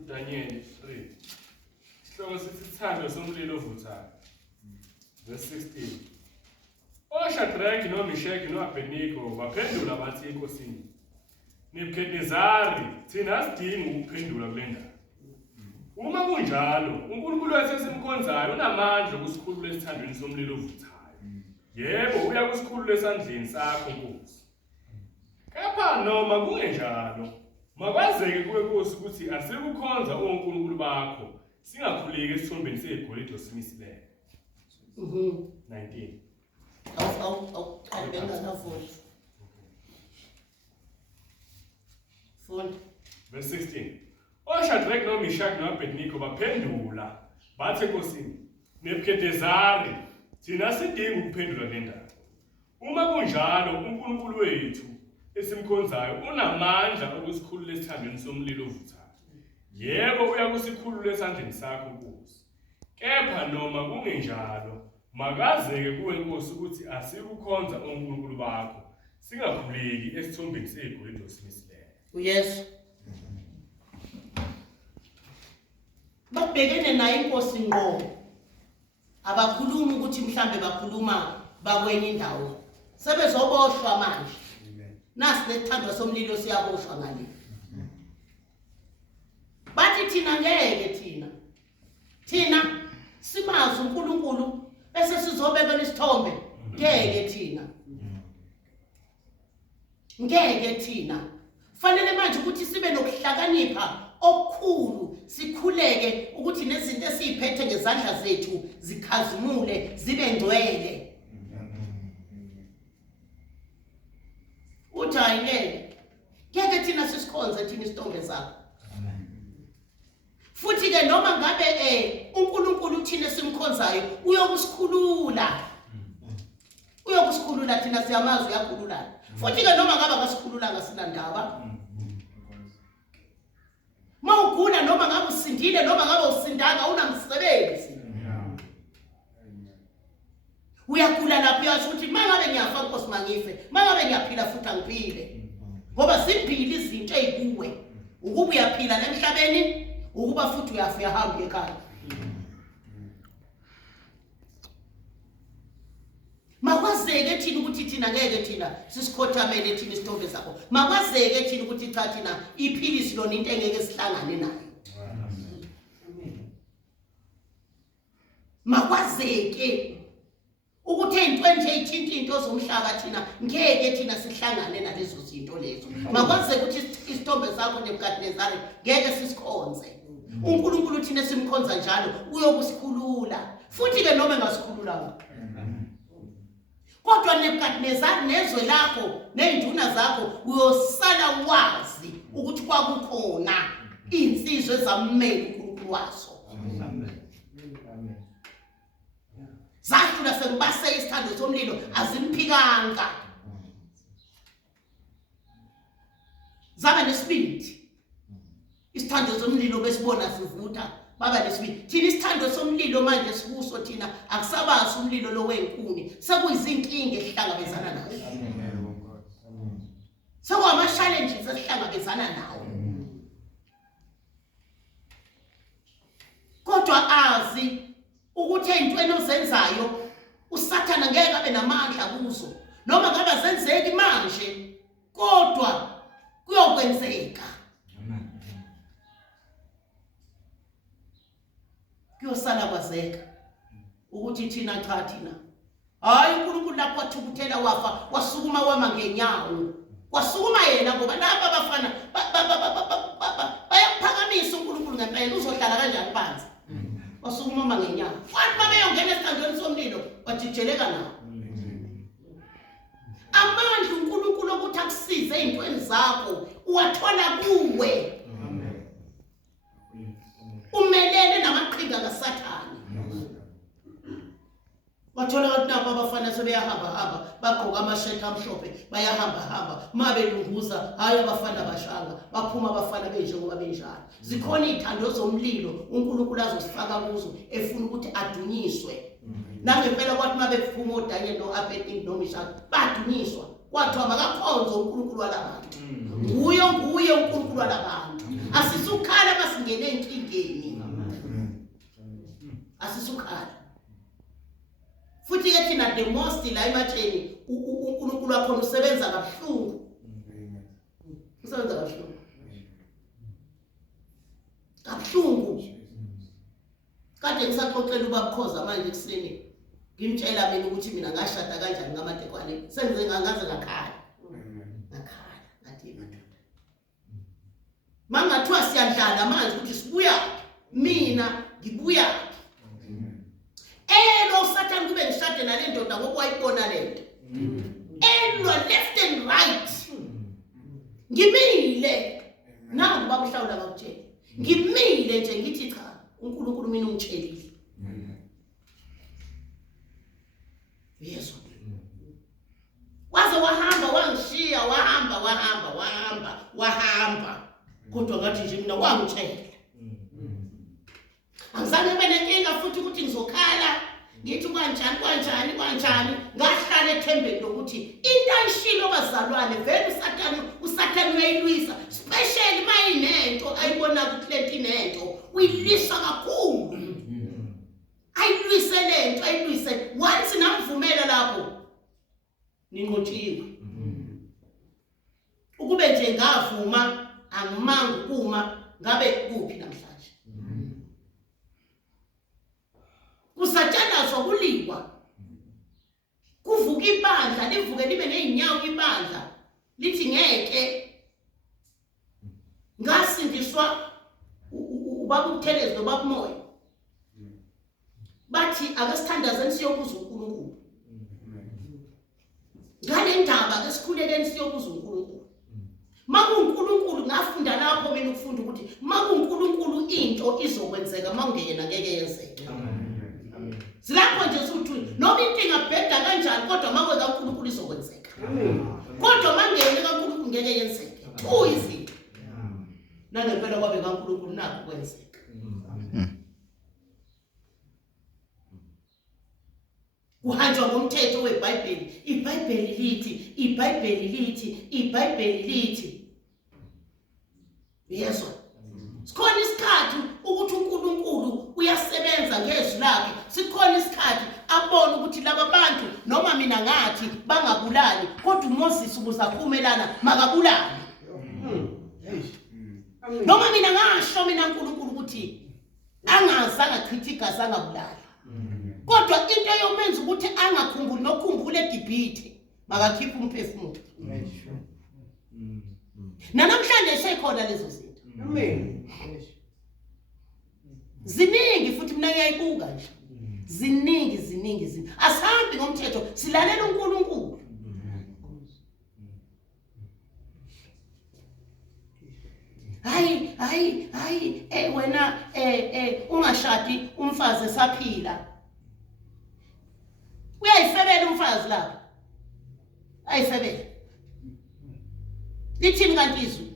Daniel 3 sihloko sithi sithando somlilo ovuthayo verse 16 oShadraki noMeshaki noAbednego baphendula bathi enkosini Nebukadnezari thina sidinga ukuphendula kule ndaba uma kunjalo uNkulunkulu wethu esimkhonzayo unamandla okusikhulula esithandweni somlilo ovuthayo yebo uya kusikhulula esandleni sakho Nkosi kepha noma kungenjalo makwazeke kuwe Nkosi ukuthi asikukhonza onkulunkulu bakho Singakhuleki esithombeni segolide osimisileyo. 19. Awuqali bengakavuli. Funda. Verse 16. OShadrach noMeshach noAbednego baphendula bathi enkosini, Nebukadnezari, thina sidinga ukuphendula le ndaba. Uma kunjalo uNkulunkulu wethu esimkhonzayo unamandla okusikhulula esithandweni somlilo ovuthayo. Yebo uyakusikhulula esandleni sakho Nkosi. Kepha noma kungenjalo, makazeke kuwe Nkosi ukuthi asikukhonza onkulunkulu bakho, singakhuleki esithombeni segolide osimisileyo. Uyesu. Babhekene naye inkosi ngqo. Abakhuluma ukuthi mhlambe bakhuluma bakwenye indawo. Sebezoboshwa manje. Nasi lesithandwa somlilo siyaboshwa ngale. Bathi thina ngeke thina simazi uNkulunkulu bese sizobekela isithombe. Ngeke thina. Fanele manje ukuthi sibe nokuhlakanipha okukhulu, sikhuleke ukuthi nezinto esiziphethe ngezandla zethu zikhazimule zibe ngcwele. Uthi ngeke thina sisikhonze thina isithombe sakho. Futhi ke noma ngabe uNkulunkulu thina simkhonzayo uyokusikhulula. Thina siyamazi uyakhulula. Futhi ke noma ngabe akasikhululanga sina ndaba. Mawugula noma ngabe usindile noma ngabe usindanga unamsebenzi. Uyagula lapho uyasho ukuthi mangabe ngiyafa Nkosi mangife, mangabe ngiyaphila futhi angiphile. Ngoba zimbili izinto ezikuwe. Ukuba uyaphila emhlabeni, ukuba futhi uyafa uyahamba ekhaya. Makwazeke thina ukuthi thina ngeke thina sisikhothamele thina isithombe sakho. Makwazeke thina ukuthi cha thina iphilisi lona into engeke sihlangane nayo. Makwazeke ukuthi entweni nje ithinta into zomhlaba thina ngeke thina sihlangane nalezo zinto lezo. Makwazeke ukuthi isithombe sakho Nebukadnezari ngeke sisikhonze. uNkulunkulu thina simkhonza njalo uyokusikhulula. Futhi ke noma engasikhululanga. Kodwa Nebukadnezari nezwe lakho neinduna zakho uyosala wazi ukuthi kwakukhona insizwe ezammeli uNkulunkulu waso. Zahlula sekubase isithando somlilo azimphikanga. Zaba nesibindi. Isithando somlilo besibona sivutha baba lesibili. Thina isithando somlilo manje sibuso thina akusabazi umlilo lo wenkuni. Sekuyizinkinga esihlangabezana nazo. Sekwama challenges esihlangabezana nawo. Kodwa azi ukuthi entweni ozenzayo uSathana ngeke abe namandla kuzo. Noma ngabe zenzeki manje kodwa kuyokwenzeka. Kuyosala kwazeka ukuthi thina cha thina hayi uNkulunkulu lapho athukuthela wafa wasukuma wama ngenyawo. Wasukuma yena ngoba lapha abafana bayaphakamisa uNkulunkulu ngempela uzohlala kanjani phansi. Wasukuma wama ngenyawo. Kwathi babeyongena esithandweni somlilo wajijeleka nawo. Amandla uNkulunkulu ukuthi akusize ezintweni zakho uwathola kuwe. Umelele namaqhinga kaSathane. Wathola ukuthi nabo abafana sebeyahamba bagqoka amashethi amhlophe bayahamba mabelunguza hayi abafana bashanga baphuma abafana benjengoba benjalo. Zikhona izithando zomlilo uNkulunkulu azosifaka kuzo efuna ukuthi adunyiswe. Nangempela kwathi mabephuma oDaniel noAbednego noMeshach badunyiswa. Kwathiwa makakhonze uNkulunkulu walabantu. Nguye uNkulunkulu walabantu. Asisukhala masingene enkingeni. Asisukhala. Futhi ke thina the most la ematsheni uNkulunkulu wakho usebenza kabuhlungu. Usebenza kabuhlungu. Kabuhlungu. Kade ngisaxoxela ubabukhoza manje kuseni. Ngimtshela mina ukuthi mina ngashada kanjani ngamatekwane. Sengize ngangaze ngakhala. Ngakhala ngathi madoda. Mangathiwa siyadlala manje ukuthi sibuya mina ngibuya usathane kube ngishade nale ndoda ngoba wayibona lento elwa left and right ngimile nangu baba uhlawula ngakutshela ngimile nje ngithi cha uNkulunkulu mina ungitshelile Yesu waze wahamba wangishiya wahamba kodwa ngathi nje mina wangitshela angizange ngibe nenkinga futhi ukuthi ngizokhala ngithi kanjani ngahlala ethembeni lokuthi into ayishilo bazalwane vele usathane uyayilwisa especially mayinento ayibona ukuthi lento inento uyilwisa kakhulu ayilwise lento ayilwise once namvumela lapho ninqotshiwe ukube nje ngavuma angimanga ukuma ngabe kuphi namhlanje kusatshanazwa kuliwa kuvuka ibandla livuke libe neinyawo ibandla lithi ngeke ngasindiswa ubaba uThelezi nobaba uMoya bathi akasithandazeni siyobuza uNkulunkulu ngale ndaba ke sikhulekeni siyobuza uNkulunkulu makuNkulunkulu ngafunda lapho mina ukufunda ukuthi makuNkulunkulu into izokwenzeka mangena ngeke yenzeke silapho nje usuthi noma into ingabheda kanjani kodwa makwenza uNkulunkulu izokwenzeka kodwa mangene kaNkulunkulu ngeke yenzeke izinto nangempela kwabe kaNkulunkulu nakho kwenzeka kuhanjwa ngomthetho weBhayibheli iBhayibheli lithi yezwa sikhona isikhathi ukuthi uNkulunkulu uyasebenza ngezwi lakhe sikhona isikhathi abona ukuthi laba bantu noma mina ngathi bangabulali kodwa uMoses ubuzaphumelana makabulali noma mina ngasho mina uNkulunkulu ukuthi angazanga chitha igazi angabulali kodwa into yomenza ukuthi angakhumbuli nokukhumbula eGibhithe makakhipha umphefumulo namhlanje sekhona lezo zinto ziningi futhi mina ngiyayibuka nje ziningi asihambi ngomthetho silalela uNkulunkulu hayi wena ungashadi umfazi esaphila uyayifebela umfazi lapha ayifebela lithini kanti izwi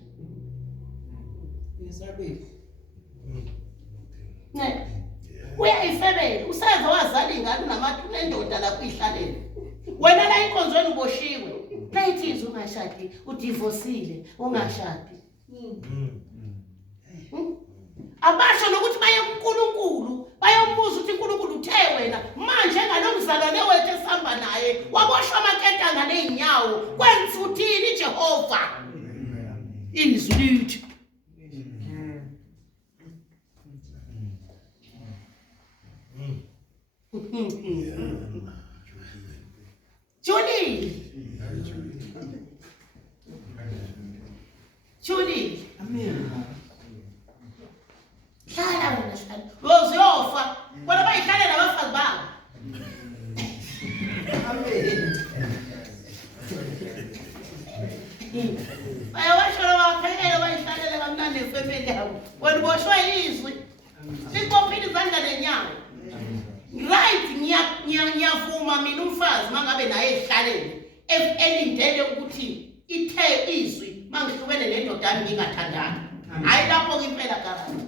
uyayifebela usaza wazala ingane unamathu nendoda lapho ihlalele wena la inkonzweni uboshiwe layithi izwi ungashadi udivosile ungashadi abasho nokuthi baye kuNkulunkulu bayombuza ukuthi uNkulunkulu uthe wena manje ngalomzalwane wethu esihamba naye waboshwa amaketanga neinyawo kwenza uthini Jehova izwi lithi Julie amen hlala wena hlala uzofa bona bayihlale nabafazi babo amen bayawashora baphekela bayihlalela kamnandi efemeli yabo wena uboshwe izwi sikophile izandla nenyawo right ngiyavuma mina umfazi mangabe naye ehlalele elindele ukuthi ithe izwi mangihlukene nendoda yami ngingathandana hayi lapho impela garanti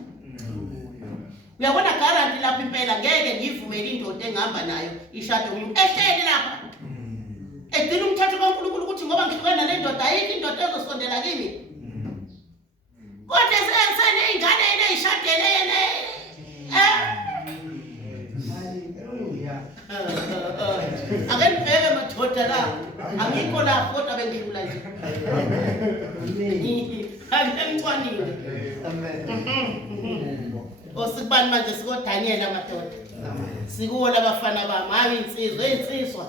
uyabona garanti lapho impela ngeke ngivumele indoda engihamba nayo ishade umuntu ehleli lapha edila umthetho kaNkulunkulu ukuthi ngoba ngihlukene nale ndoda ayikho indoda ezosondela kimi kodwa seneyingane eyishadele yena akenibheke madoda la angikho la kodwa bengidlula nje angicwanile osikubani manje sikoDaniel amadoda sikuwo labafana bami hayi insizwa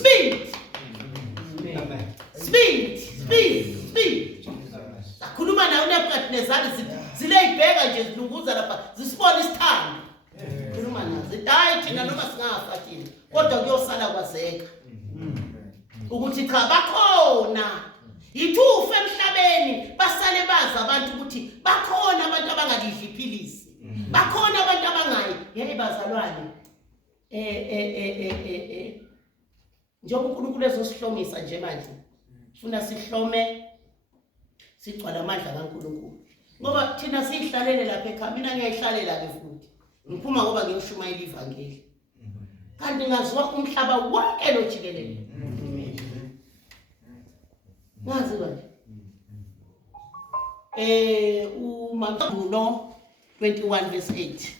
speed akhuluma nawe uNebukadnezar ziyibheka nje zilunguza lapha zisibona isithando khuluma nazo hayi thina noma singafa thina kodwa kuyosala kwazeka ukuthi cha bakhona ithufe emhlabeni basale bazi abantu ukuthi bakhona abantu abangalidli iphilisi bakhona abantu abangayi yeke bazalwane njengoba uNkulunkulu ezosihlomisa nje manje ufuna sihlome sigcwala amandla kaNkulunkulu ngoba thina sihlalele lapha ekhaya mina ngiyayihlalela ke futhi ngiphuma ngoba ngiyoshumayela ivangeli kanti ngaziwa umhlaba wonke lo jikelele ngazi bani uMaMthungo 21 verse 8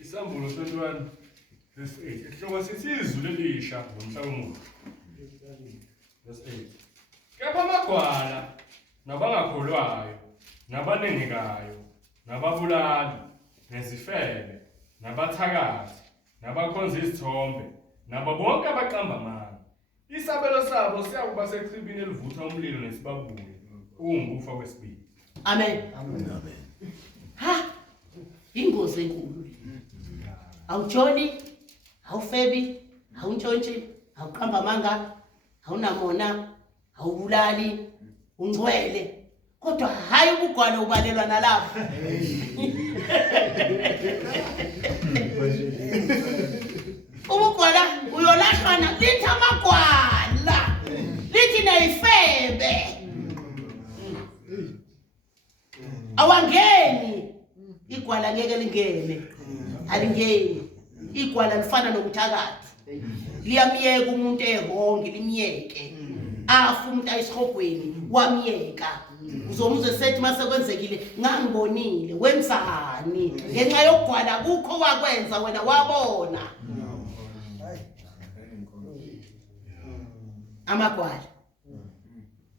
Isambulo 21 verse 8 isihloko sithi izulu elisha ngomhlaba omuhle verse 8 kepha amagwala nabangakholwayo nabanengekayo nababulali nezifebe nabathakathi nabakhonza izithombe nabo bonke abaqamba amanga isabelo sabo siyakuba sechibini elivutha umlilo nesibabuye ungufa wesibili amen ha ingozi enkulu awujoli awufebi awuntshontshe awuqamba amanga awunamona awubulali ungcwele kodwa hayi ubugwala ubalelwa nalapho ubugwala uyolahlwana lithi amagwala lithi nayifebe awangeni igwala ngeke lingene alingeni igwala lifana nokuthakathi liyamyeka umuntu ehongi limyeke afu umuntu ayisihogweni wamyeka uzomuzwe sethi mase kwenzekile ngangibonile wenzani ngenxa yokugwala kukho wakwenza wena wabona amagwala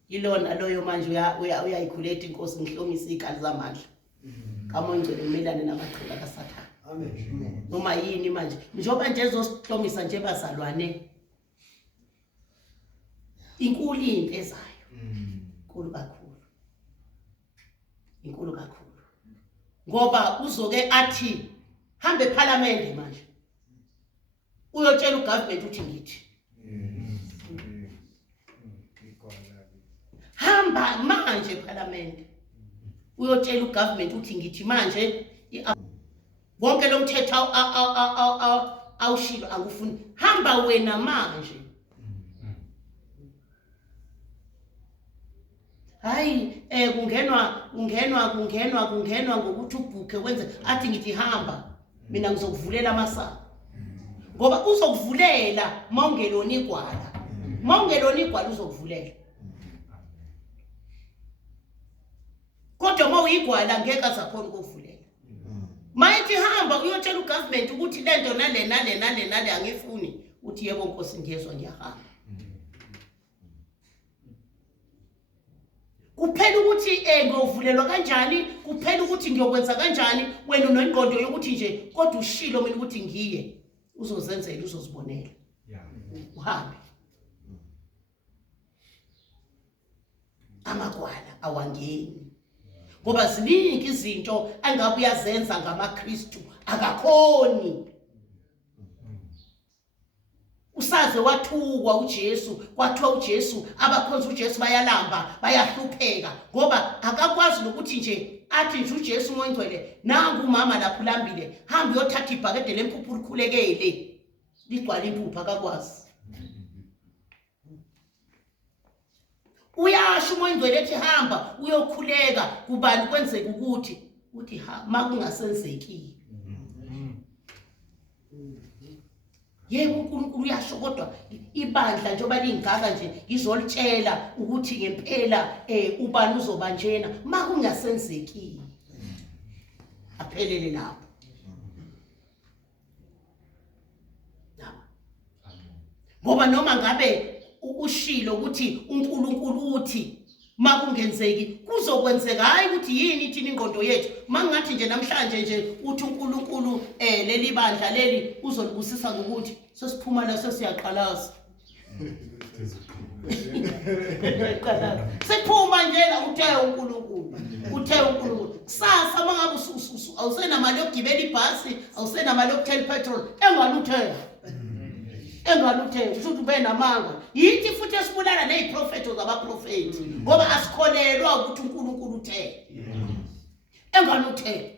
ilona loyo manje uyayikhuleta inkosi ngihlomise ikali zamandla kaMongcwele umelane namaqhinga kaSathane amen noma yini manje njengoba nje ezosihlomisa nje bazalwane inkulu into ezayo inkulu kakhulu inkulu kakhulu ngoba uzoke athi hambe eParliament manje uyotshela uGovernment uthi ngithi hamba manje eParliament uyotshela uGovernment uthi ngithi manje wonke lo mthetho awushilo angufuni hamba wena manje hayi kungenwa ngokuthi ubhuke wenze athi ngithi hamba mina ngizokuvulela amasango ngoba uzokuvulela mawungelona igwala mawungelona igwala uzokuvulela kodwa mawuyigwala ngeke azakhona ukuvulela mayithi hamba uyotshela uGovernment ukuthi lento nale angifuni uthi yebo Nkosi ngiyezwa ngiyahamba kuphela ukuthi ngovulelwa kanjani kuphela ukuthi ngiyokwenza kanjani wena unengqondo yokuthi nje kodwa ushilo mina ukuthi ngiye uzozenzela uzozibonela uhambe amagwala awangeni ngoba ziningi izinto angabe uyazenza ngamaKristu akakhoni usaze wathukwa uJesu kwathiwa uJesu abakhonza uJesu bayalamba bayahlupheka ngoba akakwazi ukuthi nje athi nje uJesu uMongcwele nangu umama lapho lambile hamba uyothatha ibhakede lempuphu likhulekele ligcwala impuphu akakwazi uyasho uMongcwele ethi hamba uyokhuleka kubani kwenzeka ukuthi uthi makungasenzeki yebo uNkulunkulu uyasho kodwa ibandla njengoba lingaka nje izolitshela ukuthi ngempela ubani uzobanjena makungasenzeki aphelele lapho ngoba noma ngabe ushilo ukuthi uNkulunkulu uthi makungenzeki kuzokwenzeka hayi ukuthi yini ithini ingqondo yethu mangathi nje namhlanje nje uthi uNkulunkulu leli bandla leli uzolibusisa ngokuthi sesiphuma la sesiyaqalaza siphuma nje la uthe uNkulunkulu sasa mangabe awusenamali yokugibela ibhasi awusenamali yokuthela ipetrol engaluthenga kusho ukuthi ube namanga yithi futhi esibulala neziprofethi zabaprofethi ngoba asikholelwa ukuthi uNkulunkulu uthe engaluthenga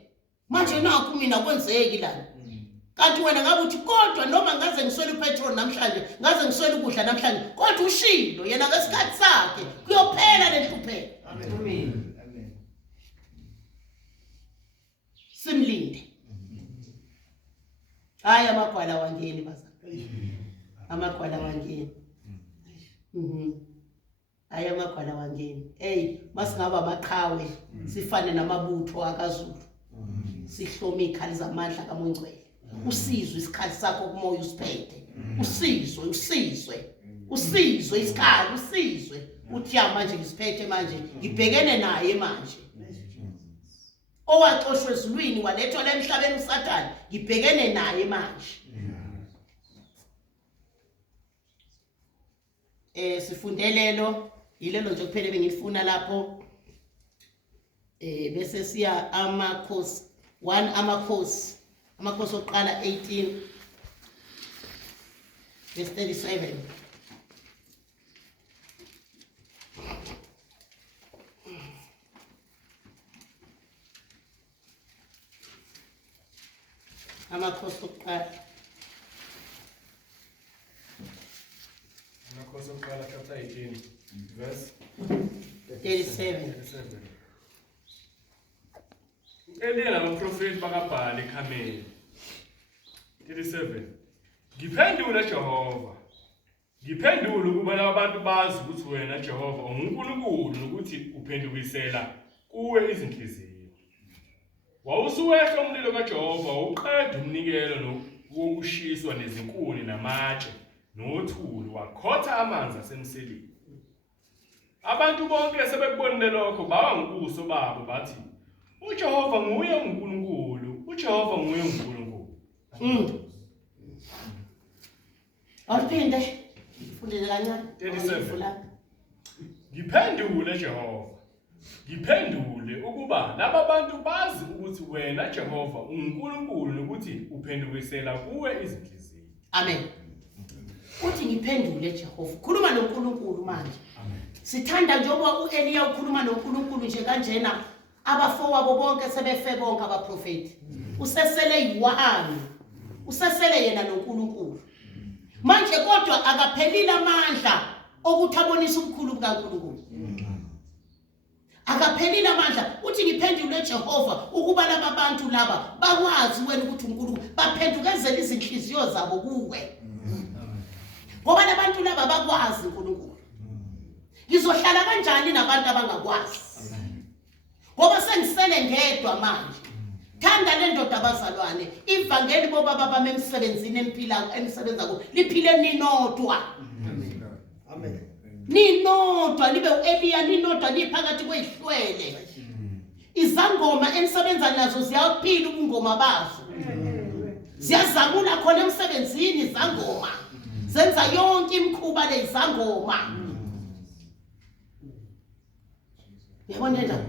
manje nakho mina kwenzeki la kanti wena ngabe uthi kodwa noma ngaze ngiswele ipetrol namhlanje ngaze ngiswele ukudla namhlanje kodwa ushilo yena ngesikhathi sakhe kuyophela lenhlupheko. Amen. Simlinde. Hayi amagwala wangeni bazali. Amagwala wangeni. Hayi amagwala wangeni. Masingaba amaqhawe sifane namabutho akaZulu. Sihlome ikhali zamandla kaMongcwele. Usizwe isikhali sakho kumoya usiphethe. Usizwe isikhali usizwe. Uthi manje ngisiphethe manje ngibhekene naye manje. Owaxoshwe ezulwini walethwa la emhlabeni uSathane ngibhekene naye manje. Sifundelelo yilelo nje kuphela bengifuna lapho bese siya amakhosi 1 amakhosi oqala 18 verse 37. Amakhosi oqala chapter 18 verse 37. Eliya nabaprofeti bakaBhali eKhameli 37. Ngiphendula Jehova. Ngiphendula ukuba abantu bazi ukuthi wena Jehova unguNkulunkulu nokuthi uphendukisela kuwe izinhliziyo. Wawusuwehla umlilo kaJehova uqeda umnikelo wokushiswa nezinkuni namatshe nothuli wakhotha amanzi asemseleni. Abantu bonke sebekubonile lokho baba ngobuso babo bathi uJehova nguye uNkulunkulu. uJehova nguye uNkulunkulu. Awuphinde fundele kancane 37. Ngiphendule Jehova. Ngiphendule ukuba laba bantu bazi ukuthi wena Jehova uNkulunkulu nokuthi uphendukisela kuwe izinhliziyo. Amen. Uthi ngiphendule Jehova. Khuluma noNkulunkulu manje. Amen. Sithanda njengoba uEliya ukhuluma noNkulunkulu nje kanjena abafowabo bonke sebefe bonke abaprofeti. Usesele yiwahani. Usesele yena noNkulunkulu. Manje kodwa akaphelile amandla okuthi abonise ubukhulu bukaNkulunkulu. Akaphelile amandla uthi ngiphendule Jehova ukuba laba bantu laba bakwazi wena ukuthi uNkulunkulu baphendukezela izinhliziyo zabo kuwe. Ngoba labantu laba bakwazi uNkulunkulu. Ngizohlala kanjani nabantu abangakwazi? Ngoba sengisele ngedwa manje. Thanda le ndoda abazalwane ivangeli bobaba bami emsebenzini emisebenza ko liphile ninodwa. Amen. Ninodwa libe uEliya ninodwa liphakathi kwezihlwele. Izangoma enisebenza nazo ziyaphila ubungoma bazo. Ziyazamula khona emsebenzini izangoma. Zenza yonke imikhuba lezangoma. Uyabona njani?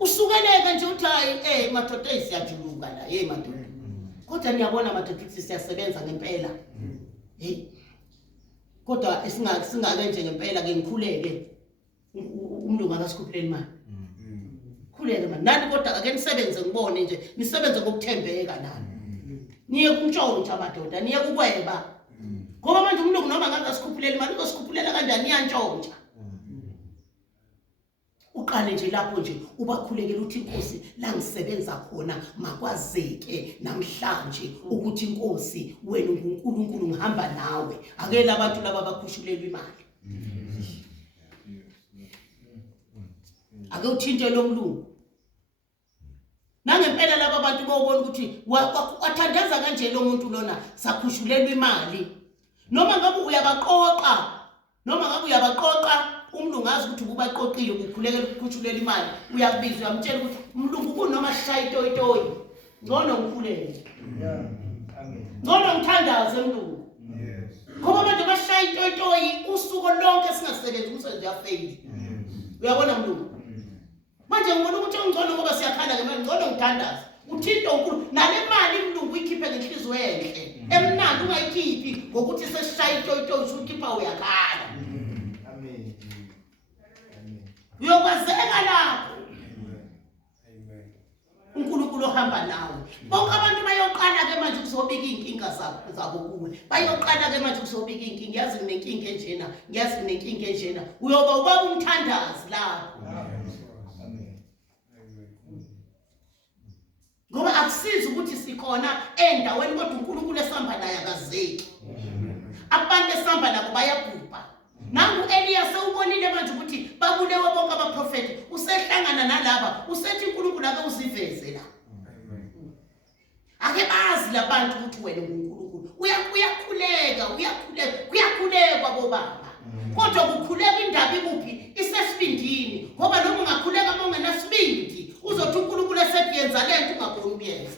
Usukeleke nje uthi hayi madoda siyajuluka la madoda. Kodwa niyabona madoda ukuthi siyasebenza ngempela. Kodwa singake nje ngempela ke ngikhuleke umlungu akasikhuphuleni imali. Khuleke manje nani kodwa ake nisebenze ngibone nje nisebenze ngokuthembeka nani. Niye kuntshontsha madoda niye kukweba. Ngoba manje umlungu noma ngabe asikhuphulela imali uzosikhupulela kanjani iyantshontsha. Uqale nje lapho nje ubakhulekela uthi inkosi la ngisebenza khona makwazeke namhlanje ukuthi inkosi wena uNkulunkulu ngihamba nawe ake labantu laba bakhushulelwa imali. Ake uthinte lo mlungu. Nangempela laba bantu bobona ukuthi wathandaza kanje lo muntu lona sakhushulelwa imali. Noma ngabe uyabaqoqa umlungu azi ukuthi ukuba aqoqile ukukhulekela ukukhutshulela imali uyakubiza uyamtshela ukuthi umlungu kunoma sishaya itoyitoyi ngcono ngikhulele ngcono ngithandaze mlungu ngoba manje bashaya itoyitoyi usuku lonke singasebenzi umsebenzi uyafeyila uyabona mlungu manje ngibona ukuthi ongcono ngoba siyakhala ngemali ngcono ngithandaze uthinto unkulu nale mali mlungu uyikhiphe ngenhliziyo enhle emnandi ungayikhiphi ngokuthi sesishaya itoyitoyi usukhipha uyakhala uyokwazeka lapho uNkulunkulu ohamba nawe bonke abantu bayoqala ke manje kuzobika inkinga zabo kuwe bayoqala ke manje kuzobika inkinga yazi nginenkinga enjena ngiyazi nginenkinga enjena uyoba ubaba umthandazi lapho ngoba akusizi ukuthi sikhona endaweni kodwa uNkulunkulu esihamba naye akazeki abantu esihamba nabo bayagubha nangu Eliya sewubonile manje ukuthi babulewe bonke abaprofeti usehlangana nalaba usethi uNkulunkulu ake uziveze la ake bazi labantu ukuthi wena uNkulunkulu uyakhuleka bobaba kodwa kukhuleka indaba ikuphi isesibindini ngoba noma ungakhuleka uma ungenasibindi uzothi uNkulunkulu esethi yenza lento ungaboni ukuyenza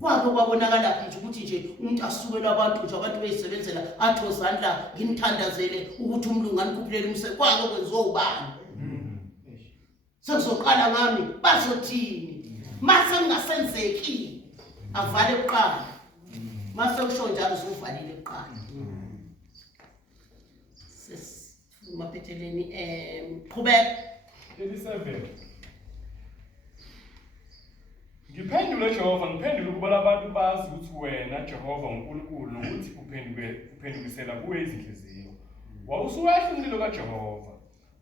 kwabo kwabonakala nje ukuthi nje umuntu asukela abantu nje abantu beyisebenzela athozandla ngimthandazele ukuthi umlungu anikhuphulele umsebenzi kwabo kwenziwa ubani sekuzoqala ngami bazothini mase ngingasenzeki avale kuqala mase kusho njalo uzovalile kuqala sesifumaphetheleni qhubeka 37 ngiphendule Jehova ngiphendule ukuba labantu bazi ukuthi wena Jehova uNkulunkulu nokuthi uphendukisela kuwe izinhliziyo wawusuyahla umlilo kaJehova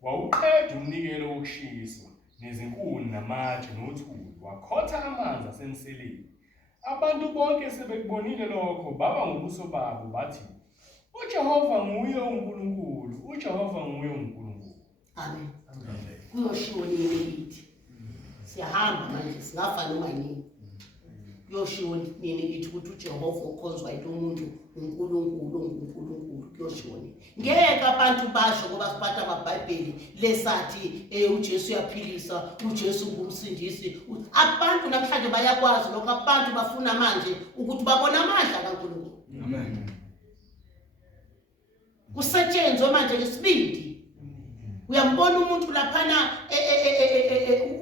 wawuqeda umnikelo wokushiswa nezinkuni namatshe nothuli wakhotha amanzi asemseleni abantu bonke sebekubonile lokho baba ngobuso babo bathi uJehova nguye uNkulunkulu uJehova nguye uNkulunkulu amen kuyoshiwo nini lithi siyahamba manje singafa noma yini kuyoshiwo nini lithi ukuthi uJehova ukhonzwa yilo umuntu uNkulunkulu kuyoshiwo nini ngeke abantu basho ngoba siphatha amaBhayibheli lesathi uJesu uyaphilisa uJesu ngumsindisi abantu namhlanje bayakwazi lokho abantu bafuna manje ukuthi babone amandla kaNkulunkulu amen kusetshenzwe manje ngesibindi uyambona umuntu laphana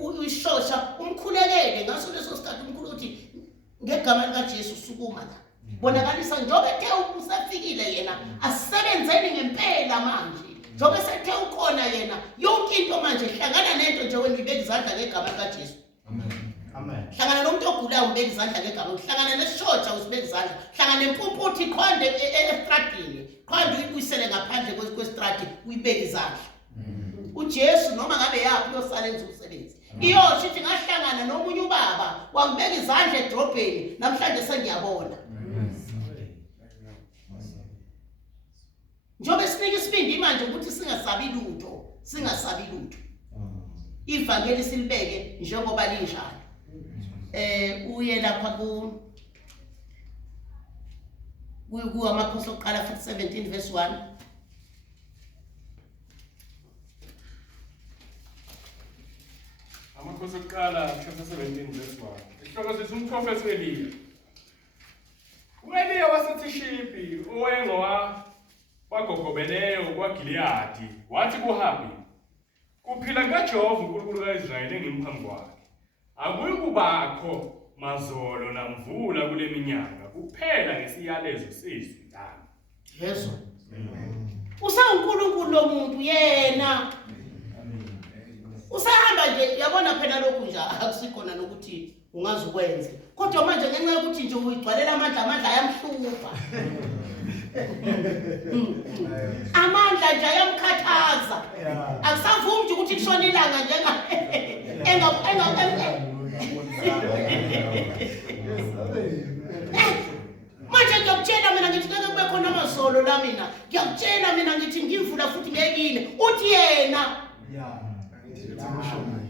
uyishosha umkhulekele ngaso leso sikhathi umkhulu uthi ngegama likaJesu sukuma la bonakalisa njobe ethe usafikile yena asebenzeni ngempela manje njobe sethe ukhona yena yonke into manje hlangana nento nje wena ibeka izandla ngegama likaJesu amen hlangana nomuntu ogulayo ubeka izandla ngegama hlangana neshotsha usibeka izandla hlangana nempumputhi khonde estradini khonde uyibuyisele ngaphandle kwestradi uyibeka izandla uJesu noma ngabe yaphi uyosalenza umsebenzi iyosho ithi ngahlangana nomunye ubaba wangibeka izandla edrobheni namhlanje sengiyabona njobe sinika isibindi manje ukuthi singasabi lutho ivangeli silibeke njengoba linjalo uye lapha ku amaPhostoli oqala 17 verse 1 amaPhostoli oqala chapter 17 verse 1 isihloko sithi umprofeti Eliya uEliya waseThishibi wagogobeleyo kwaGiliyadi wathi kuHabi kuphila kaJehova uNkulunkulu kaIsrayeli engiphambi kwakhe akuyi kubakho mazolo namvula kule minyaka kuphela ngesiyalezo sezwi lami Yesu usaNkulunkulu lo muntu yena usahamba nje yabona phela lokhu nje akusikhona nokuthi ungazukwenza kodwa manje ngenxa yokuthi nje uyigcwalela amandla ayamhlupha amandla nje ayamkhathaza akusavumi nje ukuthi kushona ilanga njenga manje ngiyakutshela mina ngithi ngeke kube khona amazolo la mina ngiyakutshela mina ngithi ngimvula futhi ngekile uthi yena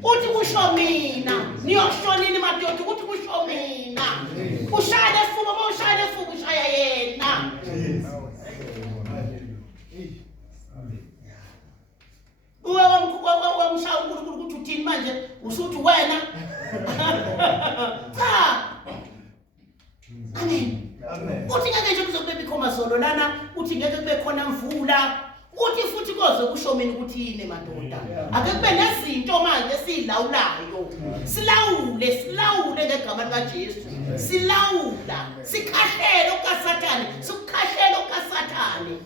uthi kusho mina niyoshonini madoda ukuthi kusho mina ushaya lefuba mawushaya lefuba ushaya yena uthi ngeke nje kuzobe bikhoma zolo lana uthi ngeke kube khona mvula uthi futhi koze kusho mina ukuthi yini madoda ake kube nezinto manje esizilawulayo silawule ngegama lika Jesu silawula sikhahlele ukaSathane sikhahlele ukaSathane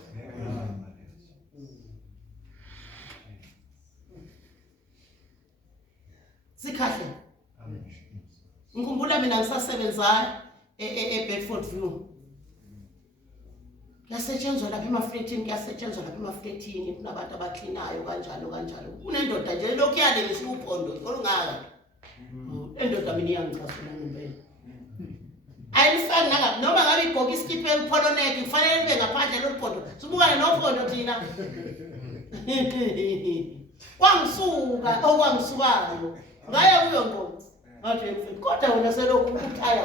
sikhahle ngikhumbula mina ngisasebenza eBedford View yasetshenzwa lapha emafletini kuyasetshenzwa lapha emafletini kunabantu abaklinayo kanjalo kunendoda nje lokhu yale ngisiphondo olungaka endoda mina iyangichasula ngempela ayifani nanga noma ngabe igqoka iskipa elipholoneke kufanele libe ngaphandle loluphondo sibukane nophondo thina kwangisukayo ngaya kuyo ngqondo ngathi mfethu kodwa wena selokhu ukuthaya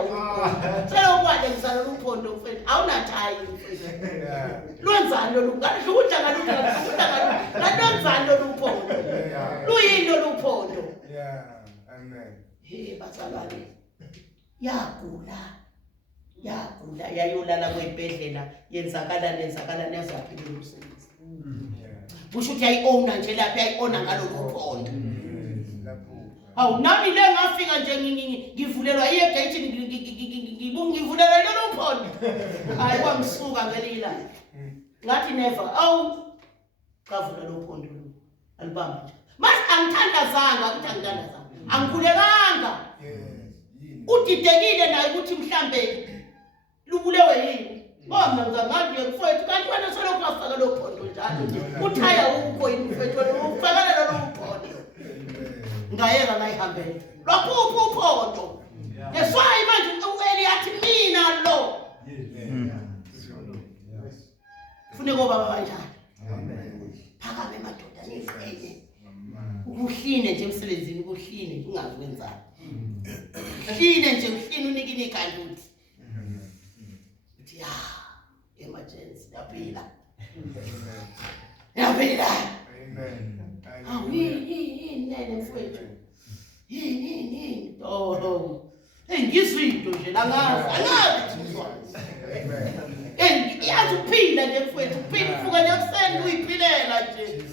selokhu walengisa loluphondo mfethu awunathayi mfethu lwenzani lolungalisho ukuthi ngalonzani loluphondo luyini loluphondo Amen. hey bazalwane yagula yayolala kwibhedlela yenzakala nezaphila umsebenzi kusho ukuthi yayiona nje lapha yayiona ngaloluphondo nami le ngafika nje ngivulelwa igate ngivulelwa lelo phondo hayi kwamsuka ngelila ngathi never kavula lo phondo alibamba nje mase angithandazanga ukuthi angithandazanga angikhulekanga udidekile naye ukuthi mhlambe lubulewe yini mina ngathi mfowethu kanti wena selokhu ngafaka lo phondo njalo uthaya ukho yini mfowethu ufakela lo phondo ngayeka ngayihambela lokho uphondo yeswayi manje uweli yathi mina lo fune ngoba banjani phakame madoda nifenye ukuhline nje emsebenzini ukuhline ungazi wenzani hline nje uhline unikini ikanduthi uthi emergency yaphila Amen. Nene mfowethu yini ngizwe into nje la angazi yazi uphila nje mfowethu uphila ufuka nje kuseni uyiphilela nje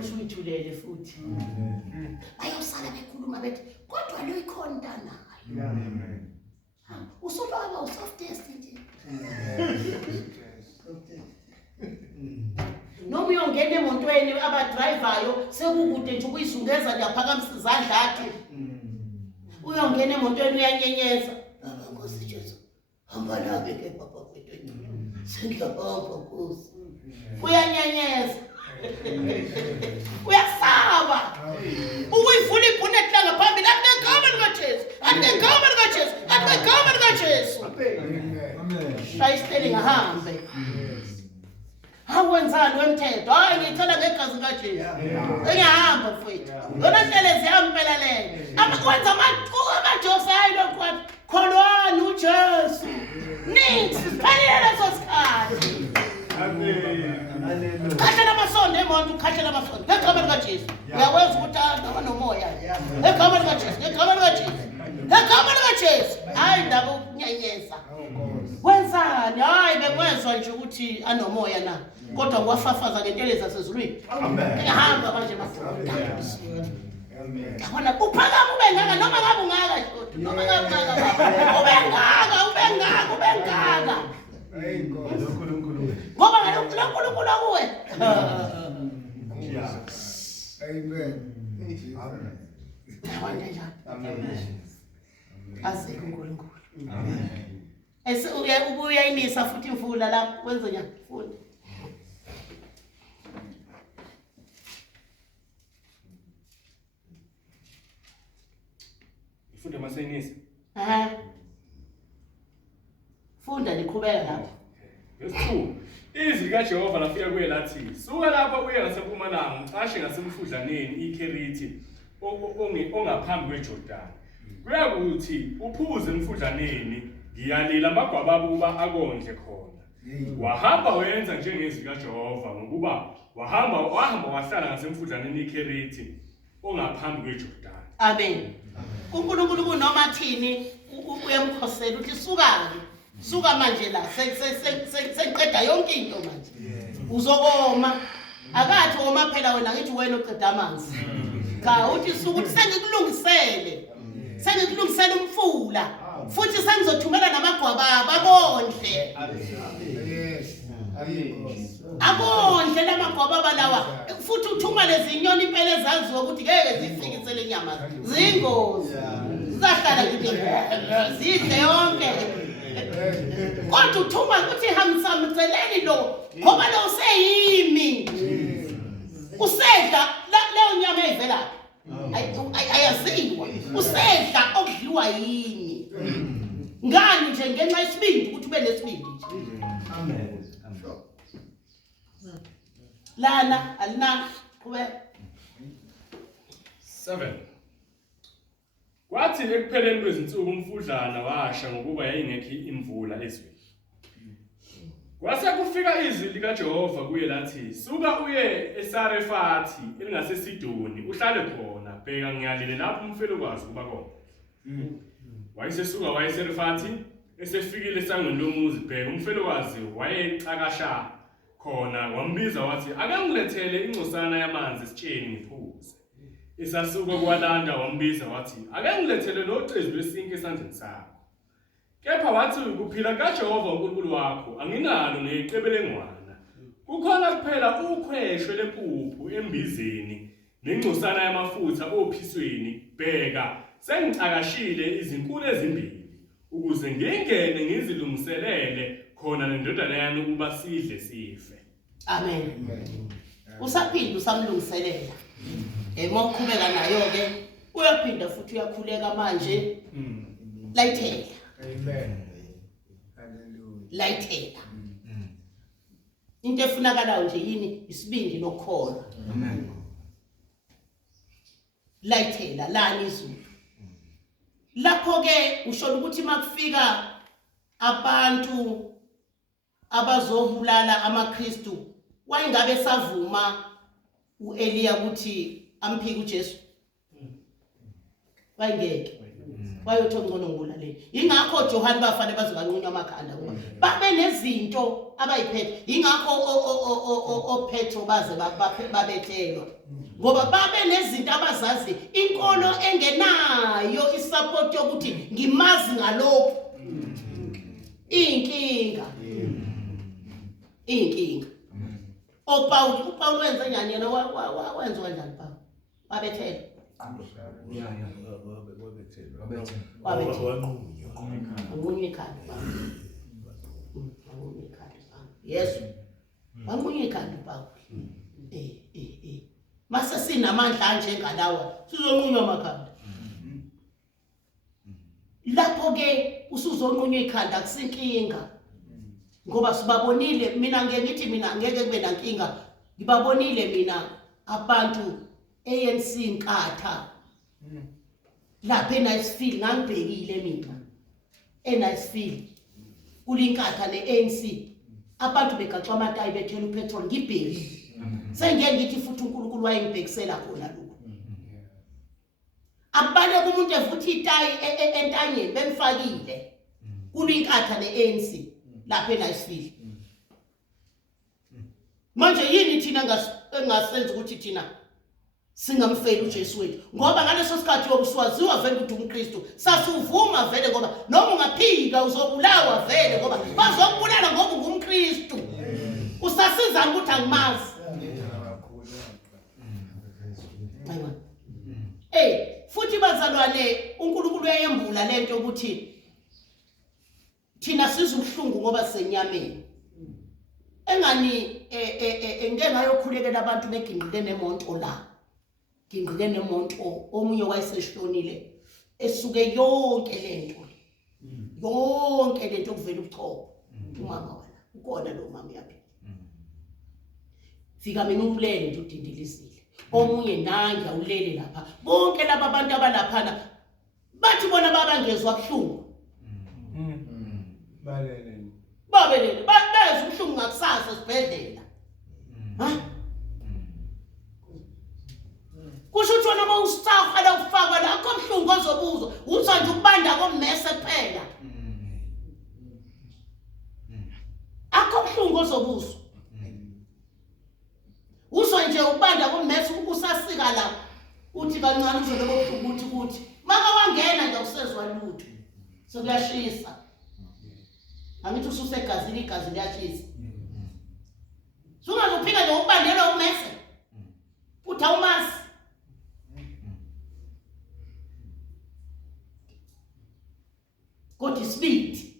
usuyithulele futhi ayosala bekhuluma bethi kodwa lo ikhonta nayo usubaba usoft test nje noma uyongena emontweni abadrivayo sekukude nje ukuyizungeza ngiyaphakamisa izandla athi uyongena emontweni uyanyenyeza Nkosi Jesu hamba nake ke papa kwethu sengiyahamba Nkosi uyanyenyeza uyasaba ukuyivula ibhunet la ngaphambili athi ngegama lika Jesu athi ngegama lika Jesu shayisteli ngahambe Hawenzani wemthetho hayi ngicela ngegazi likaJesu engihamba mfowethu yona hlele ziyampela leyo abakwenza amajosi hayi lokwathi kholwani uJesu nix siphelele leso sikhathi khahlela amasonto emonto ukhahlela amasonto ngegama likaJesu uyakwenza ukuthi aba nomoya ngegama likaJesu hayi ndaba ukunyenyeza wenzani hayi bekwenzwa nje ukuthi anomoya na kodwa ngiwafafaza ngentelezi zasezulwini ngihamba manje madoda yabona uphakama ube ngaka noma ngabe ungaka shoda noma ngabe ungaka ube ngaka ngoba uNkulunkulu kuwe Amen. Asikho uNkulunkulu uyayinisa futhi imvula la kwenza njani futhi Ifunda masayinisa. Funda liqhubeka lapho. Verse 2. Izwi kaJehova lafika kuye lathi, "Suka lapha uye ngasempumalanga, ucashe ngasemfudlaneni iKherithi ongaphambi kweJordani. Kuyakuthi uphuze emfudlaneni, ngiyalila amagwababa ukuba akondle khona." Wahamba wenza njengezwi kaJehova ngokuba wahamba wahlala ngasemfudlaneni iKherithi ongaphambi kweJordani. Amen. uNkulunkulu kunoma thini uyamkhosela uthi suka-ke suka manje la sengiqeda yonke into manje uzokoma akathi woma phela wena ngithi wena oqeda amanzi cha uthi suka uthi sengikulungisele umfula futhi sengizothumela namagwaba babondle abondle lamagwaba balawa futhi uthuma lezi inyoni impela ezaziwa ukuthi ngeke zifikisele inyama zingozi zizahlala ngithi zidle yonke kodwa uthuma ukuthi hamsamceleni lo ngoba lo useyimi usedla leyo nyama evela ayaziwa usedla okudliwa yini ngani nje ngenxa yesibindi ukuthi ube nesibindi Amen. lana alina kube 7. Kwathi ekupheleni kwezinsuku umfudlana washa ngokuba yayingekho imvula ezweni. Kwase kufika izwi likaJehova kuye lathi, "Suka uye eSarefathi elingaseSidoni, uhlale khona, bheka ngiyalile lapho umfelokazi kuba khona." Wayesesuka wayeSarefathi, esefikile esangweni lomuzi, bheka umfelokazi wayexakasha khona, wambiza wathi, "Ake ngilethele ingcosana yamanzi esitsheni ngiphuze." Esasuka kwalanda wambiza wathi, "Ake ngilethele nocezu lwesinke esandleni sakho." Kepha wathi, "Kuphila kaJehova uNkulunkulu wakho, anginalo neqebelengwana. Kukhona kuphela ukhweshwe lempuphu embizeni nengcosana yamafutha ophisweni. Bheka, sengicakashile izinkuni ezimbili, ukuze ngingene ngizilungiselele khona nendodana yami ukuba sidle sife." amen usaphinde usamlungiselela emoqhubeka nayo ke uyaphinda futhi uyakhuleka manje layithela Amen. Hallelujah. layithela into efunakalayo nje yini isibindi nokukholwa Amen. layithela lani izulu lapho ke usho ukuthi makufika abantu abazobulala amaKristu wayingabe savuma uEliya ukuthi amphike uJesu wayengeke wayothi ngcono ngibulale ingakho Johani bafanele bazokanqunywa amakhanda ngoba babe nezinto abayiphethe ingakho oPetro baze babethelwa ngoba babe nezinto abazazi inkolo engenayo isupport yokuthi ngimazi ngalokho inkinga uPaul wenza njani yena wenza kanjani Paul wabethela wanqunywa ikhanda Yesu wanqunywa ikhanda Paul mase sinamandla nje ngalawa sizonqunywa amakhanda lapho ke usuzonqunywa ikhanda kusinkinga ngoba sibabonile mina ngeke kube nankinga ngibabonile mina abantu ANC Nkatha lapha eNiceville ngangibhekile mina eNiceville kulinkatha leANC abantu begaxa amatayi bethela upetrol ngibhekile sengeke ngithi futhi uNkulunkulu wayengibhekisela khona lokho abale kumuntu evuthi itayi entanyeni bemfakile kulinkatha leANC lapha eNiceville manje yini thina engasenza ukuthi thina singamfeli uJesu wethu ngoba ngaleso sikhathi yokuswaziwa vele ukuthi uMkristu sasuvuma vele ngoba noma ungaphika uzobulawa vele ngoba bazokubulala ngoba ungumKristu usasiza ukuthi angimazi futhi bazalwane uNkulunkulu uyayembula lento ukuthi thina sizuhlungu ngoba senyameni engani ngeke ngayokhulekela abantu beginqike nemonto la ginqike nemonto omunye wayeseshonile esuke yonke lento kuvela ubuchopho umama wala ukona lo mama yaphi fika mina umlele nje udindilisile omunye nanja ulele lapha bonke laba abantu abalaphana bathi bona babangezwa kuhlungu babelele bezwe ubuhlungu ngakusasa sibhedlela kusho ukuthi wena uma usafa la ufakwa la akho buhlungu ozobuzwa uthi nje ukubanda kommese kuphela ubuhlungu ozobuzwa usho nje ubanda kummese usasika la uthi kancane uzobe bobuhlungu ukuthi maka wangena nje usezwa lutho sekuyashisa angithi ususegazini igazi liyashisa sungazophika nje ubandela ummese uthi awumazi kodwa isibindi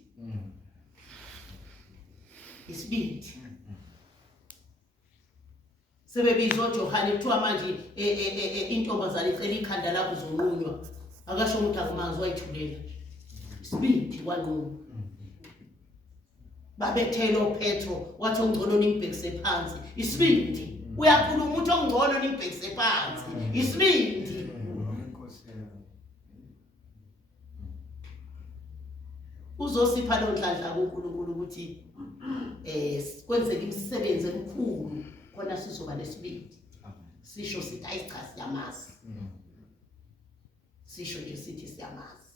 sebebizwa uJohane kuthiwa manje intombazane icela ikhanda lakho zonqunywa akasho ukuthi akumanzi wayithulela isibindi kwanqunywa babethela uPetro wathi ongcono nimbhekise phansi isibindi uyakhuluma uthi ongcono nimbhekise phansi isibindi uzosipha lo nhlanhla kuNkulunkulu ukuthi kwenzeke imisebenzi emikhulu khona sizoba nesibindi sisho sithi ayicha siyamazi sisho nje sithi siyamazi